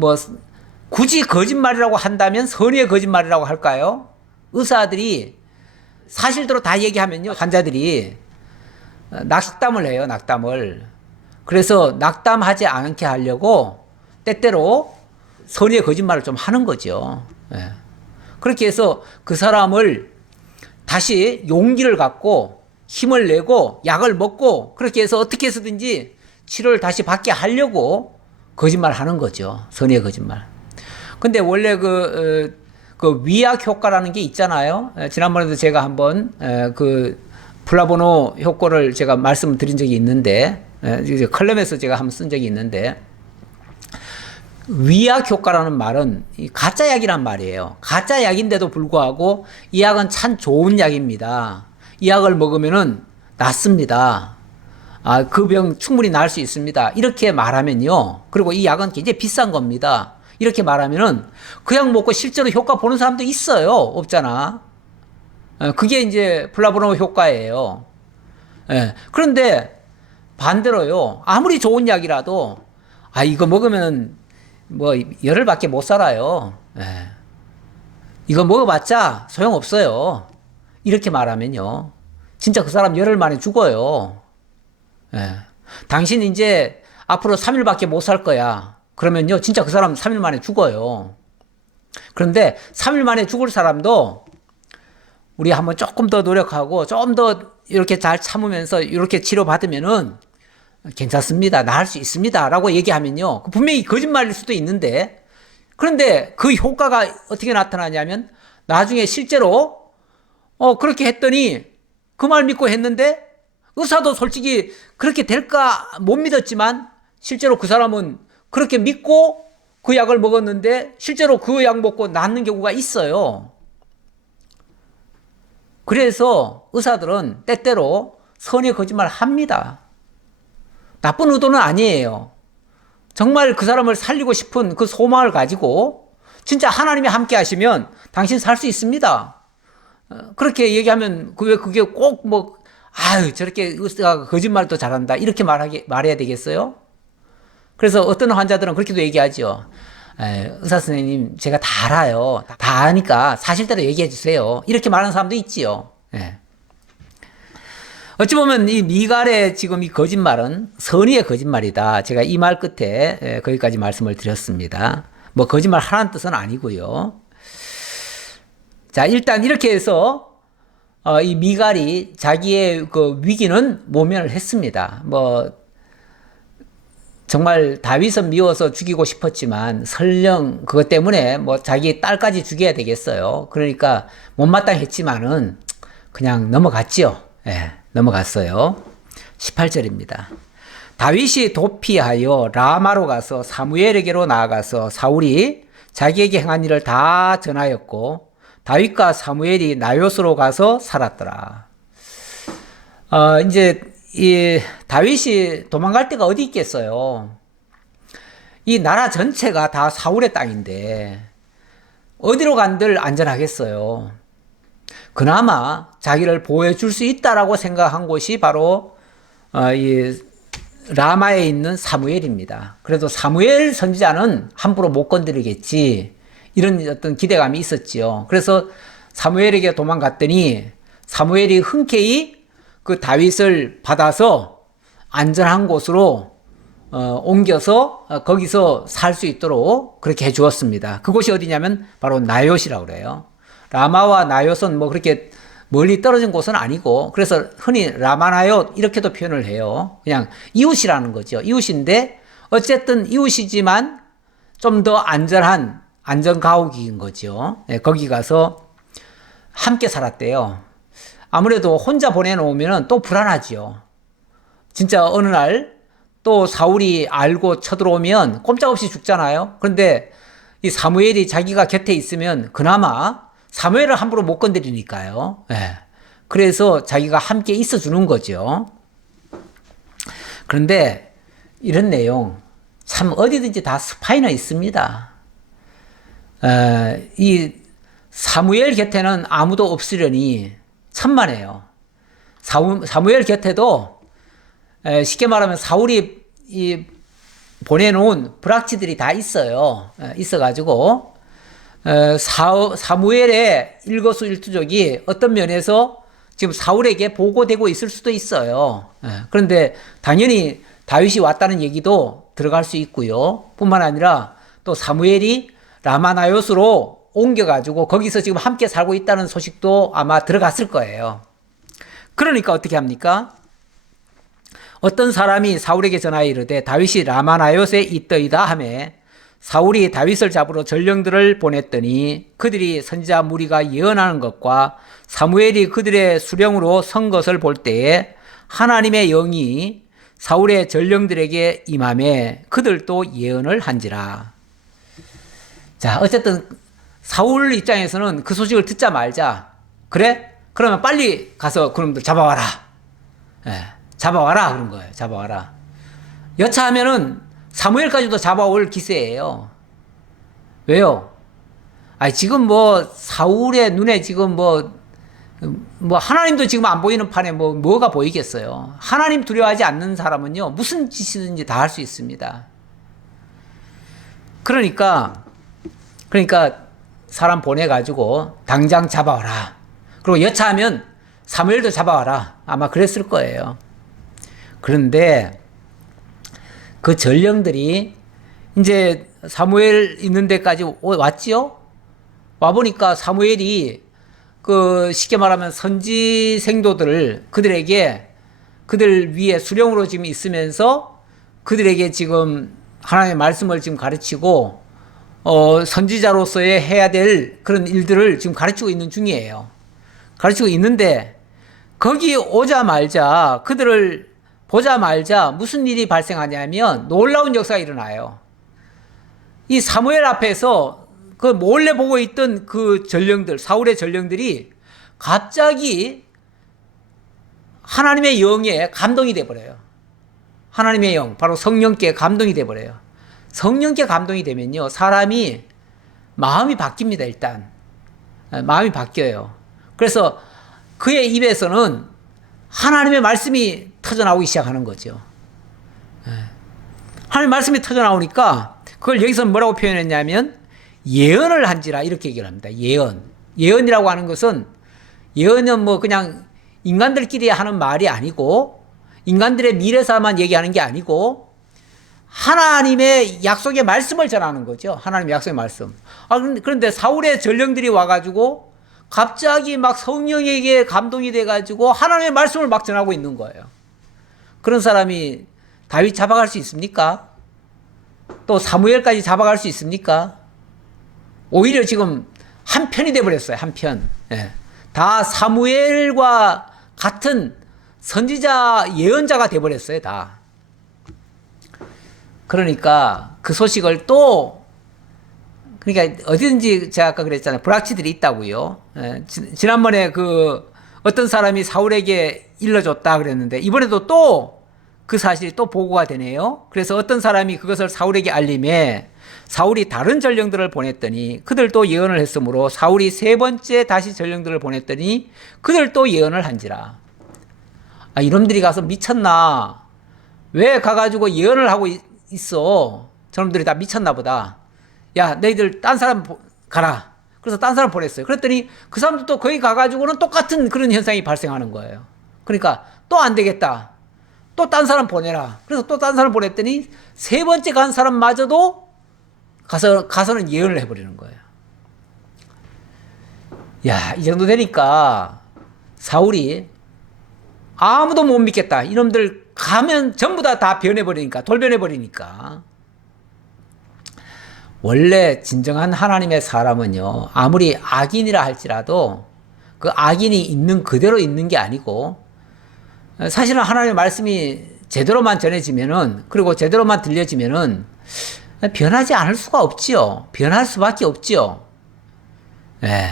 굳이 거짓말이라고 한다면 선의의 거짓말이라고 할까요? 의사들이 사실대로 다 얘기하면요, 환자들이 낙담을 해요. 낙담을. 그래서 낙담하지 않게 하려고 때때로 선의의 거짓말을 좀 하는 거죠. 그렇게 해서 그 사람을 다시 용기를 갖고 힘을 내고 약을 먹고 그렇게 해서 어떻게 해서든지 치료를 다시 받게 하려고 거짓말 하는 거죠. 선의의 거짓말. 근데 원래 그 위약 효과라는 게 있잖아요. 지난번에도 제가 한번 그 플라보노 효과를 제가 말씀드린 적이 있는데, 이제 컬럼에서 제가 한번 쓴 적이 있는데, 위약 효과라는 말은 가짜 약이란 말이에요. 가짜 약인데도 불구하고 이 약은 참 좋은 약입니다. 이 약을 먹으면은 낫습니다. 아, 그 병 충분히 나을 수 있습니다. 이렇게 말하면요. 그리고 이 약은 굉장히 비싼 겁니다. 이렇게 말하면은 그 약 먹고 실제로 효과 보는 사람도 있어요. 없잖아. 그게 이제 플라보노 효과예요. 그런데 반대로요. 아무리 좋은 약이라도 아, 이거 먹으면 뭐 열흘밖에 못 살아요. 이거 먹어봤자 소용없어요. 이렇게 말하면요. 진짜 그 사람 열흘 만에 죽어요. 당신 이제 앞으로 3일밖에 못 살 거야. 그러면요. 진짜 그 사람 3일 만에 죽어요. 그런데 3일 만에 죽을 사람도 우리 한번 조금 더 노력하고 좀 더 이렇게 잘 참으면서 이렇게 치료받으면은 괜찮습니다. 나을 수 있습니다. 라고 얘기하면요. 분명히 거짓말일 수도 있는데, 그런데 그 효과가 어떻게 나타나냐면, 나중에 실제로, 그렇게 했더니, 그 말 믿고 했는데, 의사도 솔직히 그렇게 될까 못 믿었지만, 실제로 그 사람은 그렇게 믿고 그 약을 먹었는데, 실제로 그 약 먹고 낫는 경우가 있어요. 그래서 의사들은 때때로 선의 거짓말 합니다. 나쁜 의도는 아니에요. 정말 그 사람을 살리고 싶은 그 소망을 가지고 진짜 하나님이 함께 하시면 당신 살 수 있습니다. 그렇게 얘기하면 왜 그게 꼭 뭐 아유 저렇게 의사가 거짓말도 잘한다 이렇게 말해야 되겠어요? 그래서 어떤 환자들은 그렇게도 얘기하죠. 의사 선생님 제가 다 알아요. 다 아니까 사실대로 얘기해 주세요. 이렇게 말하는 사람도 있지요. 어찌 보면 이 미갈의 지금 이 거짓말은 선의의 거짓말이다. 제가 이 말 끝에 거기까지 말씀을 드렸습니다. 뭐 거짓말 하라는 뜻은 아니고요. 자, 일단 이렇게 해서 이 미갈이 자기의 그 위기는 모면을 했습니다. 뭐 정말 다윗은 미워서 죽이고 싶었지만 설령 그것 때문에 뭐 자기 딸까지 죽여야 되겠어요. 그러니까 못마땅했지만은 그냥 넘어갔지요. 넘어갔어요. 18절입니다. 다윗이 도피하여 라마로 가서 사무엘에게로 나아가서 사울이 자기에게 행한 일을 다 전하였고 다윗과 사무엘이 나요스로 가서 살았더라. 이제 이 다윗이 도망갈 데가 어디 있겠어요? 이 나라 전체가 다 사울의 땅인데 어디로 간들 안전하겠어요? 그나마 자기를 보호해 줄 수 있다라고 생각한 곳이 바로 이 라마에 있는 사무엘입니다. 그래도 사무엘 선지자는 함부로 못 건드리겠지 이런 어떤 기대감이 있었지요. 그래서 사무엘에게 도망갔더니 사무엘이 흔쾌히 그 다윗을 받아서 안전한 곳으로 옮겨서 거기서 살 수 있도록 그렇게 해주었습니다. 그곳이 어디냐면 바로 나요시라고 그래요. 라마와 나요스는 뭐 그렇게 멀리 떨어진 곳은 아니고 그래서 흔히 라마나요 이렇게도 표현을 해요. 그냥 이웃이라는 거죠. 이웃인데 어쨌든 이웃이지만 좀 더 안전한 안전가옥인 거죠. 거기 가서 함께 살았대요. 아무래도 혼자 보내놓으면 또 불안하죠. 진짜 어느 날 또 사울이 알고 쳐들어오면 꼼짝없이 죽잖아요. 그런데 이 사무엘이 자기가 곁에 있으면 그나마 사무엘을 함부로 못 건드리니까요. 그래서 자기가 함께 있어주는 거죠. 그런데 이런 내용 참 어디든지 다 스파이는 있습니다. 이 사무엘 곁에는 아무도 없으려니 천만에요. 사무엘 곁에도 쉽게 말하면 사울이 이 보내놓은 불확지들이 다 있어요. 있어가지고 사무엘의 일거수일투족이 어떤 면에서 지금 사울에게 보고되고 있을 수도 있어요. 그런데 당연히 다윗이 왔다는 얘기도 들어갈 수 있고요. 뿐만 아니라 또 사무엘이 라마나요스로 옮겨가지고 거기서 지금 함께 살고 있다는 소식도 아마 들어갔을 거예요. 그러니까 어떻게 합니까? 어떤 사람이 사울에게 전하여 이르되 다윗이 라마나요스에 있더이다 하매 사울이 다윗을 잡으러 전령들을 보냈더니 그들이 선지자 무리가 예언하는 것과 사무엘이 그들의 수령으로 선 것을 볼 때에 하나님의 영이 사울의 전령들에게 임하매 그들도 예언을 한지라. 자, 어쨌든 사울 입장에서는 그 소식을 듣자 말자. 그래? 그러면 빨리 가서 그놈들 잡아와라. 예, 잡아와라 그런 거예요. 잡아와라. 여차하면은 사무엘까지도 잡아올 기세예요. 왜요? 아니 지금 뭐 사울의 눈에 지금 뭐 하나님도 지금 안 보이는 판에 뭐가 보이겠어요. 하나님 두려워하지 않는 사람은요 무슨 짓이든지 다 할 수 있습니다. 그러니까 사람 보내가지고 당장 잡아와라. 그리고 여차하면 사무엘도 잡아와라. 아마 그랬을 거예요. 그런데 그 전령들이 이제 사무엘 있는 데까지 왔지요? 와보니까 사무엘이 그 쉽게 말하면 선지 생도들을 그들에게 그들 위에 수령으로 지금 있으면서 그들에게 지금 하나님의 말씀을 지금 가르치고 선지자로서의 해야 될 그런 일들을 지금 가르치고 있는 중이에요. 가르치고 있는데 거기 오자마자 그들을 보자마자 무슨 일이 발생하냐면 놀라운 역사가 일어나요. 이 사무엘 앞에서 그 몰래 보고 있던 그 전령들, 사울의 전령들이 갑자기 하나님의 영에 감동이 돼버려요. 하나님의 영, 바로 성령께 감동이 돼버려요. 성령께 감동이 되면요, 사람이 마음이 바뀝니다, 일단. 마음이 바뀌어요. 그래서 그의 입에서는 하나님의 말씀이 터져나오기 시작하는 거죠. 하나님의 말씀이 터져나오니까 그걸 여기서 뭐라고 표현했냐면 예언을 한지라 이렇게 얘기를 합니다. 예언이라고 하는 것은 예언은 뭐 그냥 인간들끼리 하는 말이 아니고 인간들의 미래사만 얘기하는 게 아니고 하나님의 약속의 말씀을 전하는 거죠. 하나님의 약속의 말씀. 그런데 사울의 전령들이 와가지고 갑자기 막 성령에게 감동이 돼가지고 하나님의 말씀을 막 전하고 있는 거예요. 그런 사람이 다윗 잡아갈 수 있습니까? 또 사무엘까지 잡아갈 수 있습니까? 오히려 지금 한 편이 돼버렸어요. 한 편. 예. 다 사무엘과 같은 선지자 예언자가 돼버렸어요. 다. 그러니까 그 소식을 또 그러니까 어디든지 제가 아까 그랬잖아요. 불확실들이 있다고요. 예. 지난번에 그 어떤 사람이 사울에게 일러줬다 그랬는데 이번에도 또 그 사실이 또 보고가 되네요. 그래서 어떤 사람이 그것을 사울에게 알림해 사울이 다른 전령들을 보냈더니 그들도 예언을 했으므로 사울이 세 번째 다시 전령들을 보냈더니 그들도 예언을 한지라. 이놈들이 가서 미쳤나? 왜 가가지고 예언을 하고 있어? 저놈들이 다 미쳤나 보다. 야, 너희들 딴 사람 가라. 그래서 딴 사람 보냈어요. 그랬더니 그 사람도 거기 가가지고는 똑같은 그런 현상이 발생하는 거예요. 그러니까 또 안 되겠다. 또 딴 사람 보내라. 그래서 또 딴 사람 보냈더니 세 번째 간 사람마저도 가서는 예언을 해버리는 거예요. 야, 이 정도 되니까 사울이 아무도 못 믿겠다. 이놈들 가면 전부 다 변해버리니까, 돌변해버리니까. 원래 진정한 하나님의 사람은요, 아무리 악인이라 할지라도 그 악인이 있는 그대로 있는 게 아니고 사실은 하나님의 말씀이 제대로만 전해지면은, 그리고 제대로만 들려지면은 변하지 않을 수가 없지요. 변할 수밖에 없지요. 예.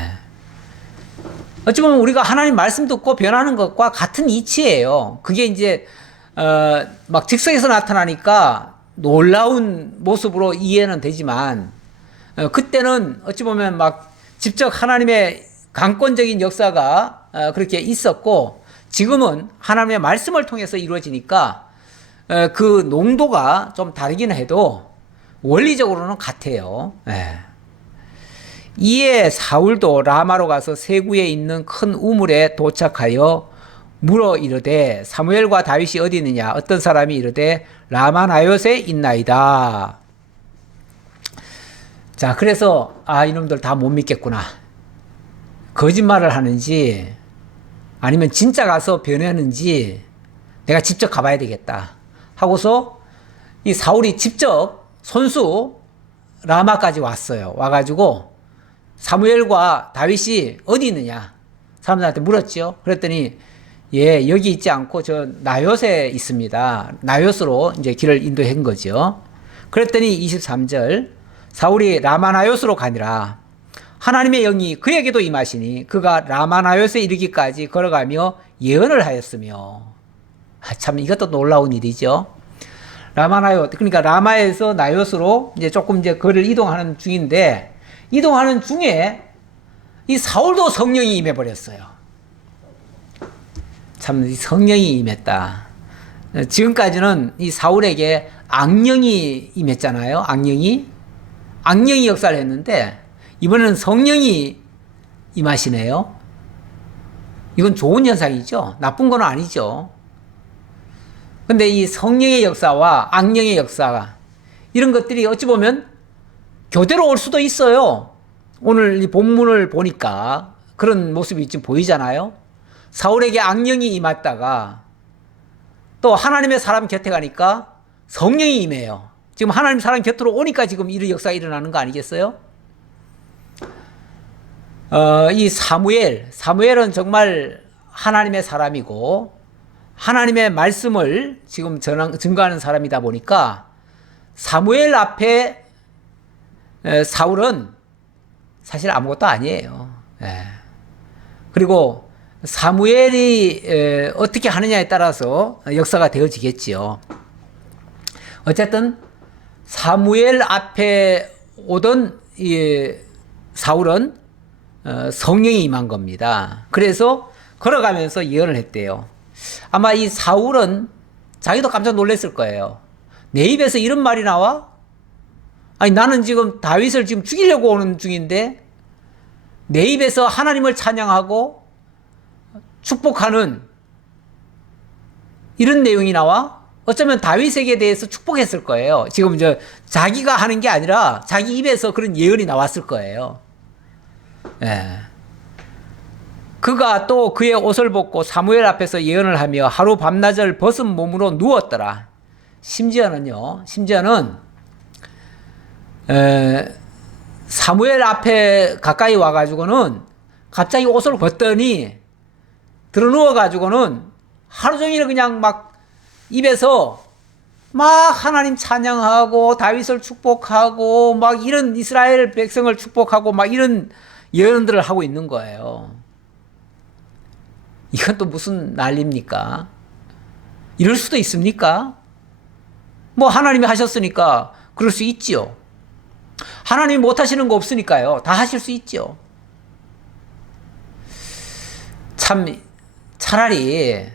어찌 보면 우리가 하나님 말씀 듣고 변하는 것과 같은 이치예요. 그게 이제 막 즉석에서 나타나니까 놀라운 모습으로 이해는 되지만 그때는 어찌 보면 막 직접 하나님의 강권적인 역사가 그렇게 있었고 지금은 하나님의 말씀을 통해서 이루어지니까 그 농도가 좀 다르긴 해도 원리적으로는 같아요. 예. 이에 사울도 라마로 가서 세구에 있는 큰 우물에 도착하여 물어 이르되 사무엘과 다윗이 어디 있느냐? 어떤 사람이 이르되 라마나요스에 있나이다. 자, 그래서 이놈들 다 못 믿겠구나. 거짓말을 하는지 아니면 진짜 가서 변하는지 내가 직접 가봐야 되겠다 하고서 이 사울이 직접 손수 라마까지 왔어요. 와가지고 사무엘과 다윗이 어디 있느냐 사람들한테 물었죠. 그랬더니 예, 여기 있지 않고 저 나요스에 있습니다. 나요스로 이제 길을 인도한 거죠. 그랬더니 23절 사울이 라마나요스로 가니라. 하나님의 영이 그에게도 임하시니 그가 라마나요스에 이르기까지 걸어가며 예언을 하였으며. 참 이것도 놀라운 일이죠. 라마나요, 그러니까 라마에서 나요스로 이제 조금 이제 거리를 이동하는 중인데, 이동하는 중에 이 사울도 성령이 임해버렸어요. 참 성령이 임했다. 지금까지는 이 사울에게 악령이 임했잖아요. 악령이 역사를 했는데 이번에는 성령이 임하시네요. 이건 좋은 현상이죠. 나쁜 건 아니죠. 근데 이 성령의 역사와 악령의 역사가 이런 것들이 어찌 보면 교대로 올 수도 있어요. 오늘 이 본문을 보니까 그런 모습이 지금 보이잖아요. 사울에게 악령이 임했다가 또 하나님의 사람 곁에 가니까 성령이 임해요. 지금 하나님 사람 곁으로 오니까 지금 이런 역사가 일어나는 거 아니겠어요? 이 사무엘은 정말 하나님의 사람이고 하나님의 말씀을 지금 증거하는 사람이다 보니까 사무엘 앞에 사울은 사실 아무것도 아니에요. 그리고 사무엘이 어떻게 하느냐에 따라서 역사가 되어지겠지요. 어쨌든 사무엘 앞에 오던 이 사울은 성령이 임한 겁니다. 그래서 걸어가면서 예언을 했대요. 아마 이 사울은 자기도 깜짝 놀랐을 거예요. 내 입에서 이런 말이 나와? 아니 나는 지금 다윗을 지금 죽이려고 오는 중인데 내 입에서 하나님을 찬양하고 축복하는 이런 내용이 나와? 어쩌면 다윗에게 대해서 축복했을 거예요. 지금 자기가 하는 게 아니라 자기 입에서 그런 예언이 나왔을 거예요. 예. 그가 또 그의 옷을 벗고 사무엘 앞에서 예언을 하며 하루 밤낮을 벗은 몸으로 누웠더라. 심지어는 사무엘 앞에 가까이 와가지고는 갑자기 옷을 벗더니 들어 누워가지고는 하루 종일 그냥 막 입에서 막 하나님 찬양하고 다윗을 축복하고 막 이런 이스라엘 백성을 축복하고 막 이런 예언들을 하고 있는 거예요. 이건 또 무슨 난리입니까? 이럴 수도 있습니까? 뭐 하나님이 하셨으니까 그럴 수 있지요. 하나님이 못 하시는 거 없으니까요. 다 하실 수 있죠. 참 차라리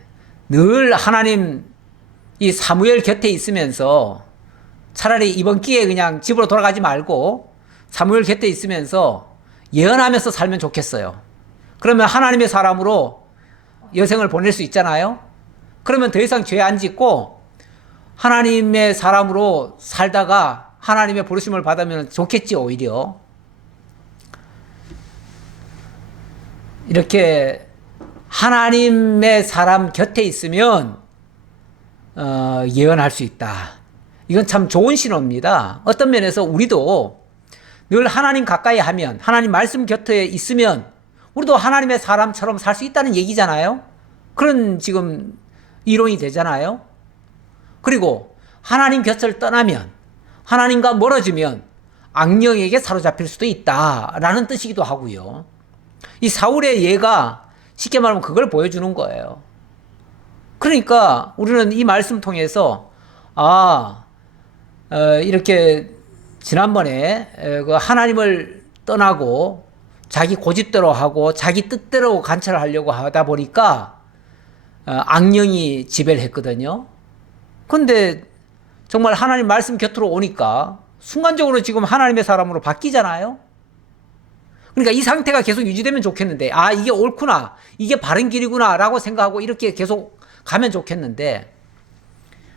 늘 하나님 이 사무엘 곁에 있으면서 차라리 이번 기회에 그냥 집으로 돌아가지 말고 사무엘 곁에 있으면서 예언하면서 살면 좋겠어요. 그러면 하나님의 사람으로 여생을 보낼 수 있잖아요. 그러면 더 이상 죄 안 짓고 하나님의 사람으로 살다가 하나님의 부르심을 받으면 좋겠지. 오히려 이렇게 하나님의 사람 곁에 있으면 예언할 수 있다. 이건 참 좋은 신호입니다. 어떤 면에서 우리도 늘 하나님 가까이 하면, 하나님 말씀 곁에 있으면 우리도 하나님의 사람처럼 살 수 있다는 얘기잖아요. 그런 지금 이론이 되잖아요. 그리고 하나님 곁을 떠나면, 하나님과 멀어지면 악령에게 사로잡힐 수도 있다라는 뜻이기도 하고요. 이 사울의 예가 쉽게 말하면 그걸 보여주는 거예요. 그러니까 우리는 이 말씀 통해서 이렇게 지난번에 그 하나님을 떠나고 자기 고집대로 하고 자기 뜻대로 관찰을 하려고 하다 보니까 악령이 지배를 했거든요. 근데 정말 하나님 말씀 곁으로 오니까 순간적으로 지금 하나님의 사람으로 바뀌잖아요. 그러니까 이 상태가 계속 유지되면 좋겠는데, 이게 옳구나, 이게 바른 길이구나 라고 생각하고 이렇게 계속 가면 좋겠는데,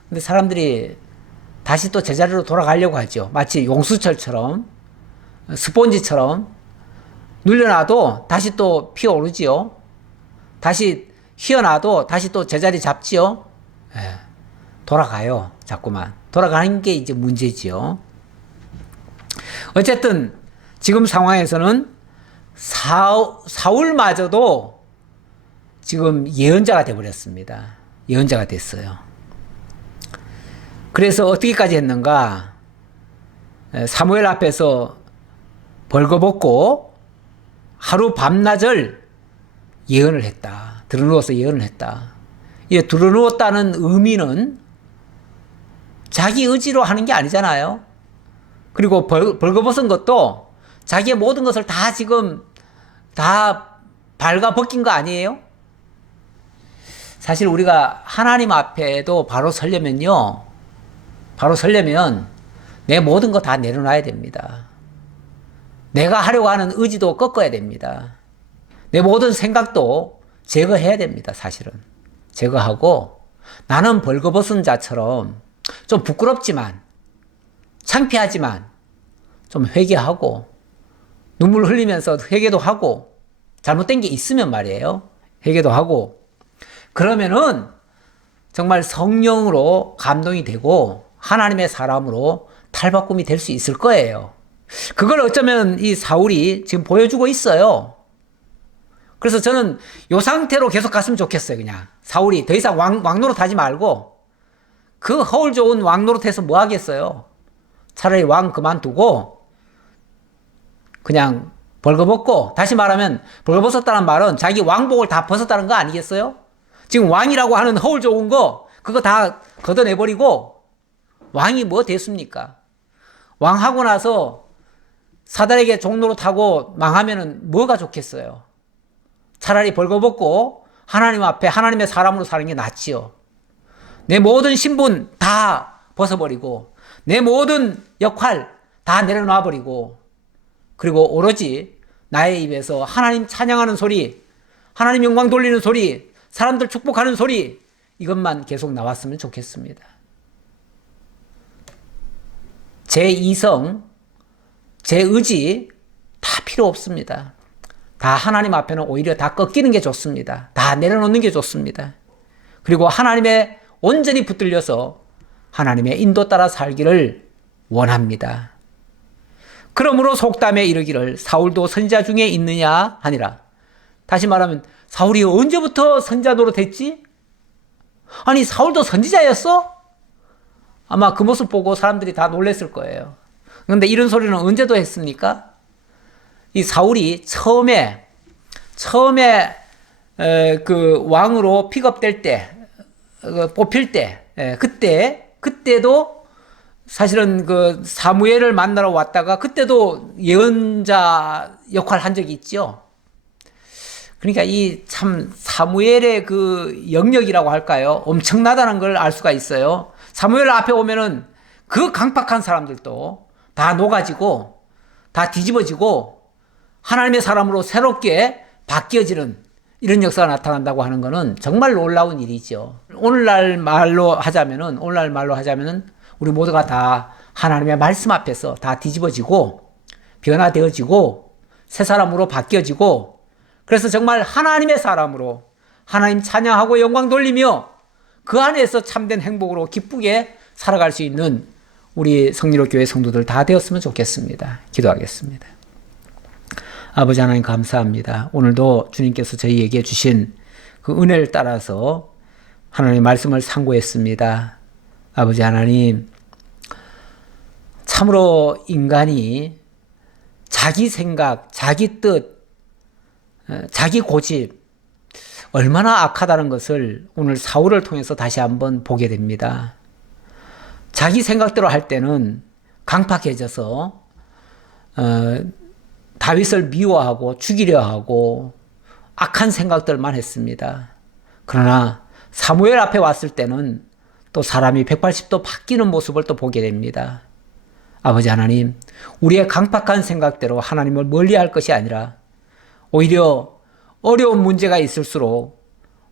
근데 사람들이 다시 또 제자리로 돌아가려고 하죠. 마치 용수철처럼 스폰지처럼 눌려놔도 다시 또 피어오르지요. 다시 휘어놔도 다시 또 제자리 잡지요. 예, 돌아가요. 자꾸만. 돌아가는 게 이제 문제지요. 어쨌든 지금 상황에서는 사울마저도 지금 예언자가 되어버렸습니다. 예언자가 됐어요. 그래서 어떻게까지 했는가? 사무엘 앞에서 벌거벗고 하루 밤낮을 예언을 했다. 드러누워서 예언을 했다. 이 드러누웠다는 의미는 자기 의지로 하는 게 아니잖아요. 그리고 벌거벗은 것도 자기의 모든 것을 다 지금 다 발가벗긴 거 아니에요? 사실 우리가 하나님 앞에도 바로 서려면 내 모든 거 다 내려놔야 됩니다. 내가 하려고 하는 의지도 꺾어야 됩니다. 내 모든 생각도 제거해야 됩니다. 사실은 제거하고 나는 벌거벗은 자처럼 좀 부끄럽지만 창피하지만 좀 회개하고 눈물 흘리면서 회개도 하고 잘못된 게 있으면 말이에요. 회개도 하고 그러면은 정말 성령으로 감동이 되고 하나님의 사람으로 탈바꿈이 될 수 있을 거예요. 그걸 어쩌면 이 사울이 지금 보여주고 있어요. 그래서 저는 이 상태로 계속 갔으면 좋겠어요. 그냥 사울이 더 이상 왕 노릇하지 말고 그 허울 좋은 왕 노릇해서 뭐 하겠어요. 차라리 왕 그만두고 그냥 벌거벗고, 다시 말하면 벌거벗었다는 말은 자기 왕복을 다 벗었다는 거 아니겠어요? 지금 왕이라고 하는 허울 좋은 거 그거 다 걷어내버리고 왕이 뭐 됐습니까? 왕하고 나서 사단에게 종노릇하고 망하면은 뭐가 좋겠어요? 차라리 벌거벗고 하나님 앞에 하나님의 사람으로 사는 게 낫지요. 내 모든 신분 다 벗어버리고 내 모든 역할 다 내려놔버리고 그리고 오로지 나의 입에서 하나님 찬양하는 소리, 하나님 영광 돌리는 소리, 사람들 축복하는 소리 이것만 계속 나왔으면 좋겠습니다. 제 이성, 제 의지 다 필요 없습니다. 다 하나님 앞에는 오히려 다 꺾이는 게 좋습니다. 다 내려놓는 게 좋습니다. 그리고 하나님의 온전히 붙들려서 하나님의 인도 따라 살기를 원합니다. 그러므로 속담에 이르기를 사울도 선지자 중에 있느냐 하니라. 다시 말하면 사울이 언제부터 선지자 노릇했지? 아니 사울도 선지자였어? 아마 그 모습 보고 사람들이 다 놀랬을 거예요. 그런데 이런 소리는 언제도 했습니까? 이 사울이 처음에 그 왕으로 픽업될 때, 뽑힐 때, 그때도 사실은 그 사무엘을 만나러 왔다가 그때도 예언자 역할 한 적이 있죠. 그러니까 이 참 사무엘의 그 영역이라고 할까요? 엄청나다는 걸 알 수가 있어요. 사무엘 앞에 오면은 그 강팍한 사람들도 다 녹아지고 다 뒤집어지고 하나님의 사람으로 새롭게 바뀌어지는 이런 역사가 나타난다고 하는 것은 정말 놀라운 일이죠. 오늘날 말로 하자면은 우리 모두가 다 하나님의 말씀 앞에서 다 뒤집어지고 변화되어지고 새 사람으로 바뀌어지고 그래서 정말 하나님의 사람으로 하나님 찬양하고 영광 돌리며 그 안에서 참된 행복으로 기쁘게 살아갈 수 있는 우리 성리로 교회 성도들 다 되었으면 좋겠습니다. 기도하겠습니다. 아버지 하나님 감사합니다. 오늘도 주님께서 저희에게 주신 그 은혜를 따라서 하나님의 말씀을 상고했습니다. 아버지 하나님, 참으로 인간이 자기 생각, 자기 뜻, 자기 고집 얼마나 악하다는 것을 오늘 사울을 통해서 다시 한번 보게 됩니다. 자기 생각대로 할 때는 강팍해져서 다윗을 미워하고 죽이려 하고 악한 생각들만 했습니다. 그러나 사무엘 앞에 왔을 때는 또 사람이 180도 바뀌는 모습을 또 보게 됩니다. 아버지 하나님, 우리의 강팍한 생각대로 하나님을 멀리할 것이 아니라 오히려 어려운 문제가 있을수록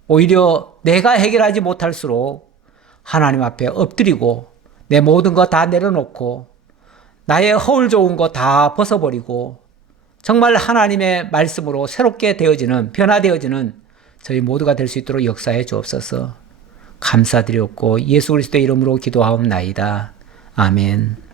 오히려 내가 해결하지 못할수록 하나님 앞에 엎드리고 내 모든 거 다 내려놓고 나의 허울 좋은 거 다 벗어버리고 정말 하나님의 말씀으로 새롭게 되어지는, 변화되어지는 저희 모두가 될 수 있도록 역사해 주옵소서. 감사드렸고 예수 그리스도의 이름으로 기도하옵나이다. 아멘.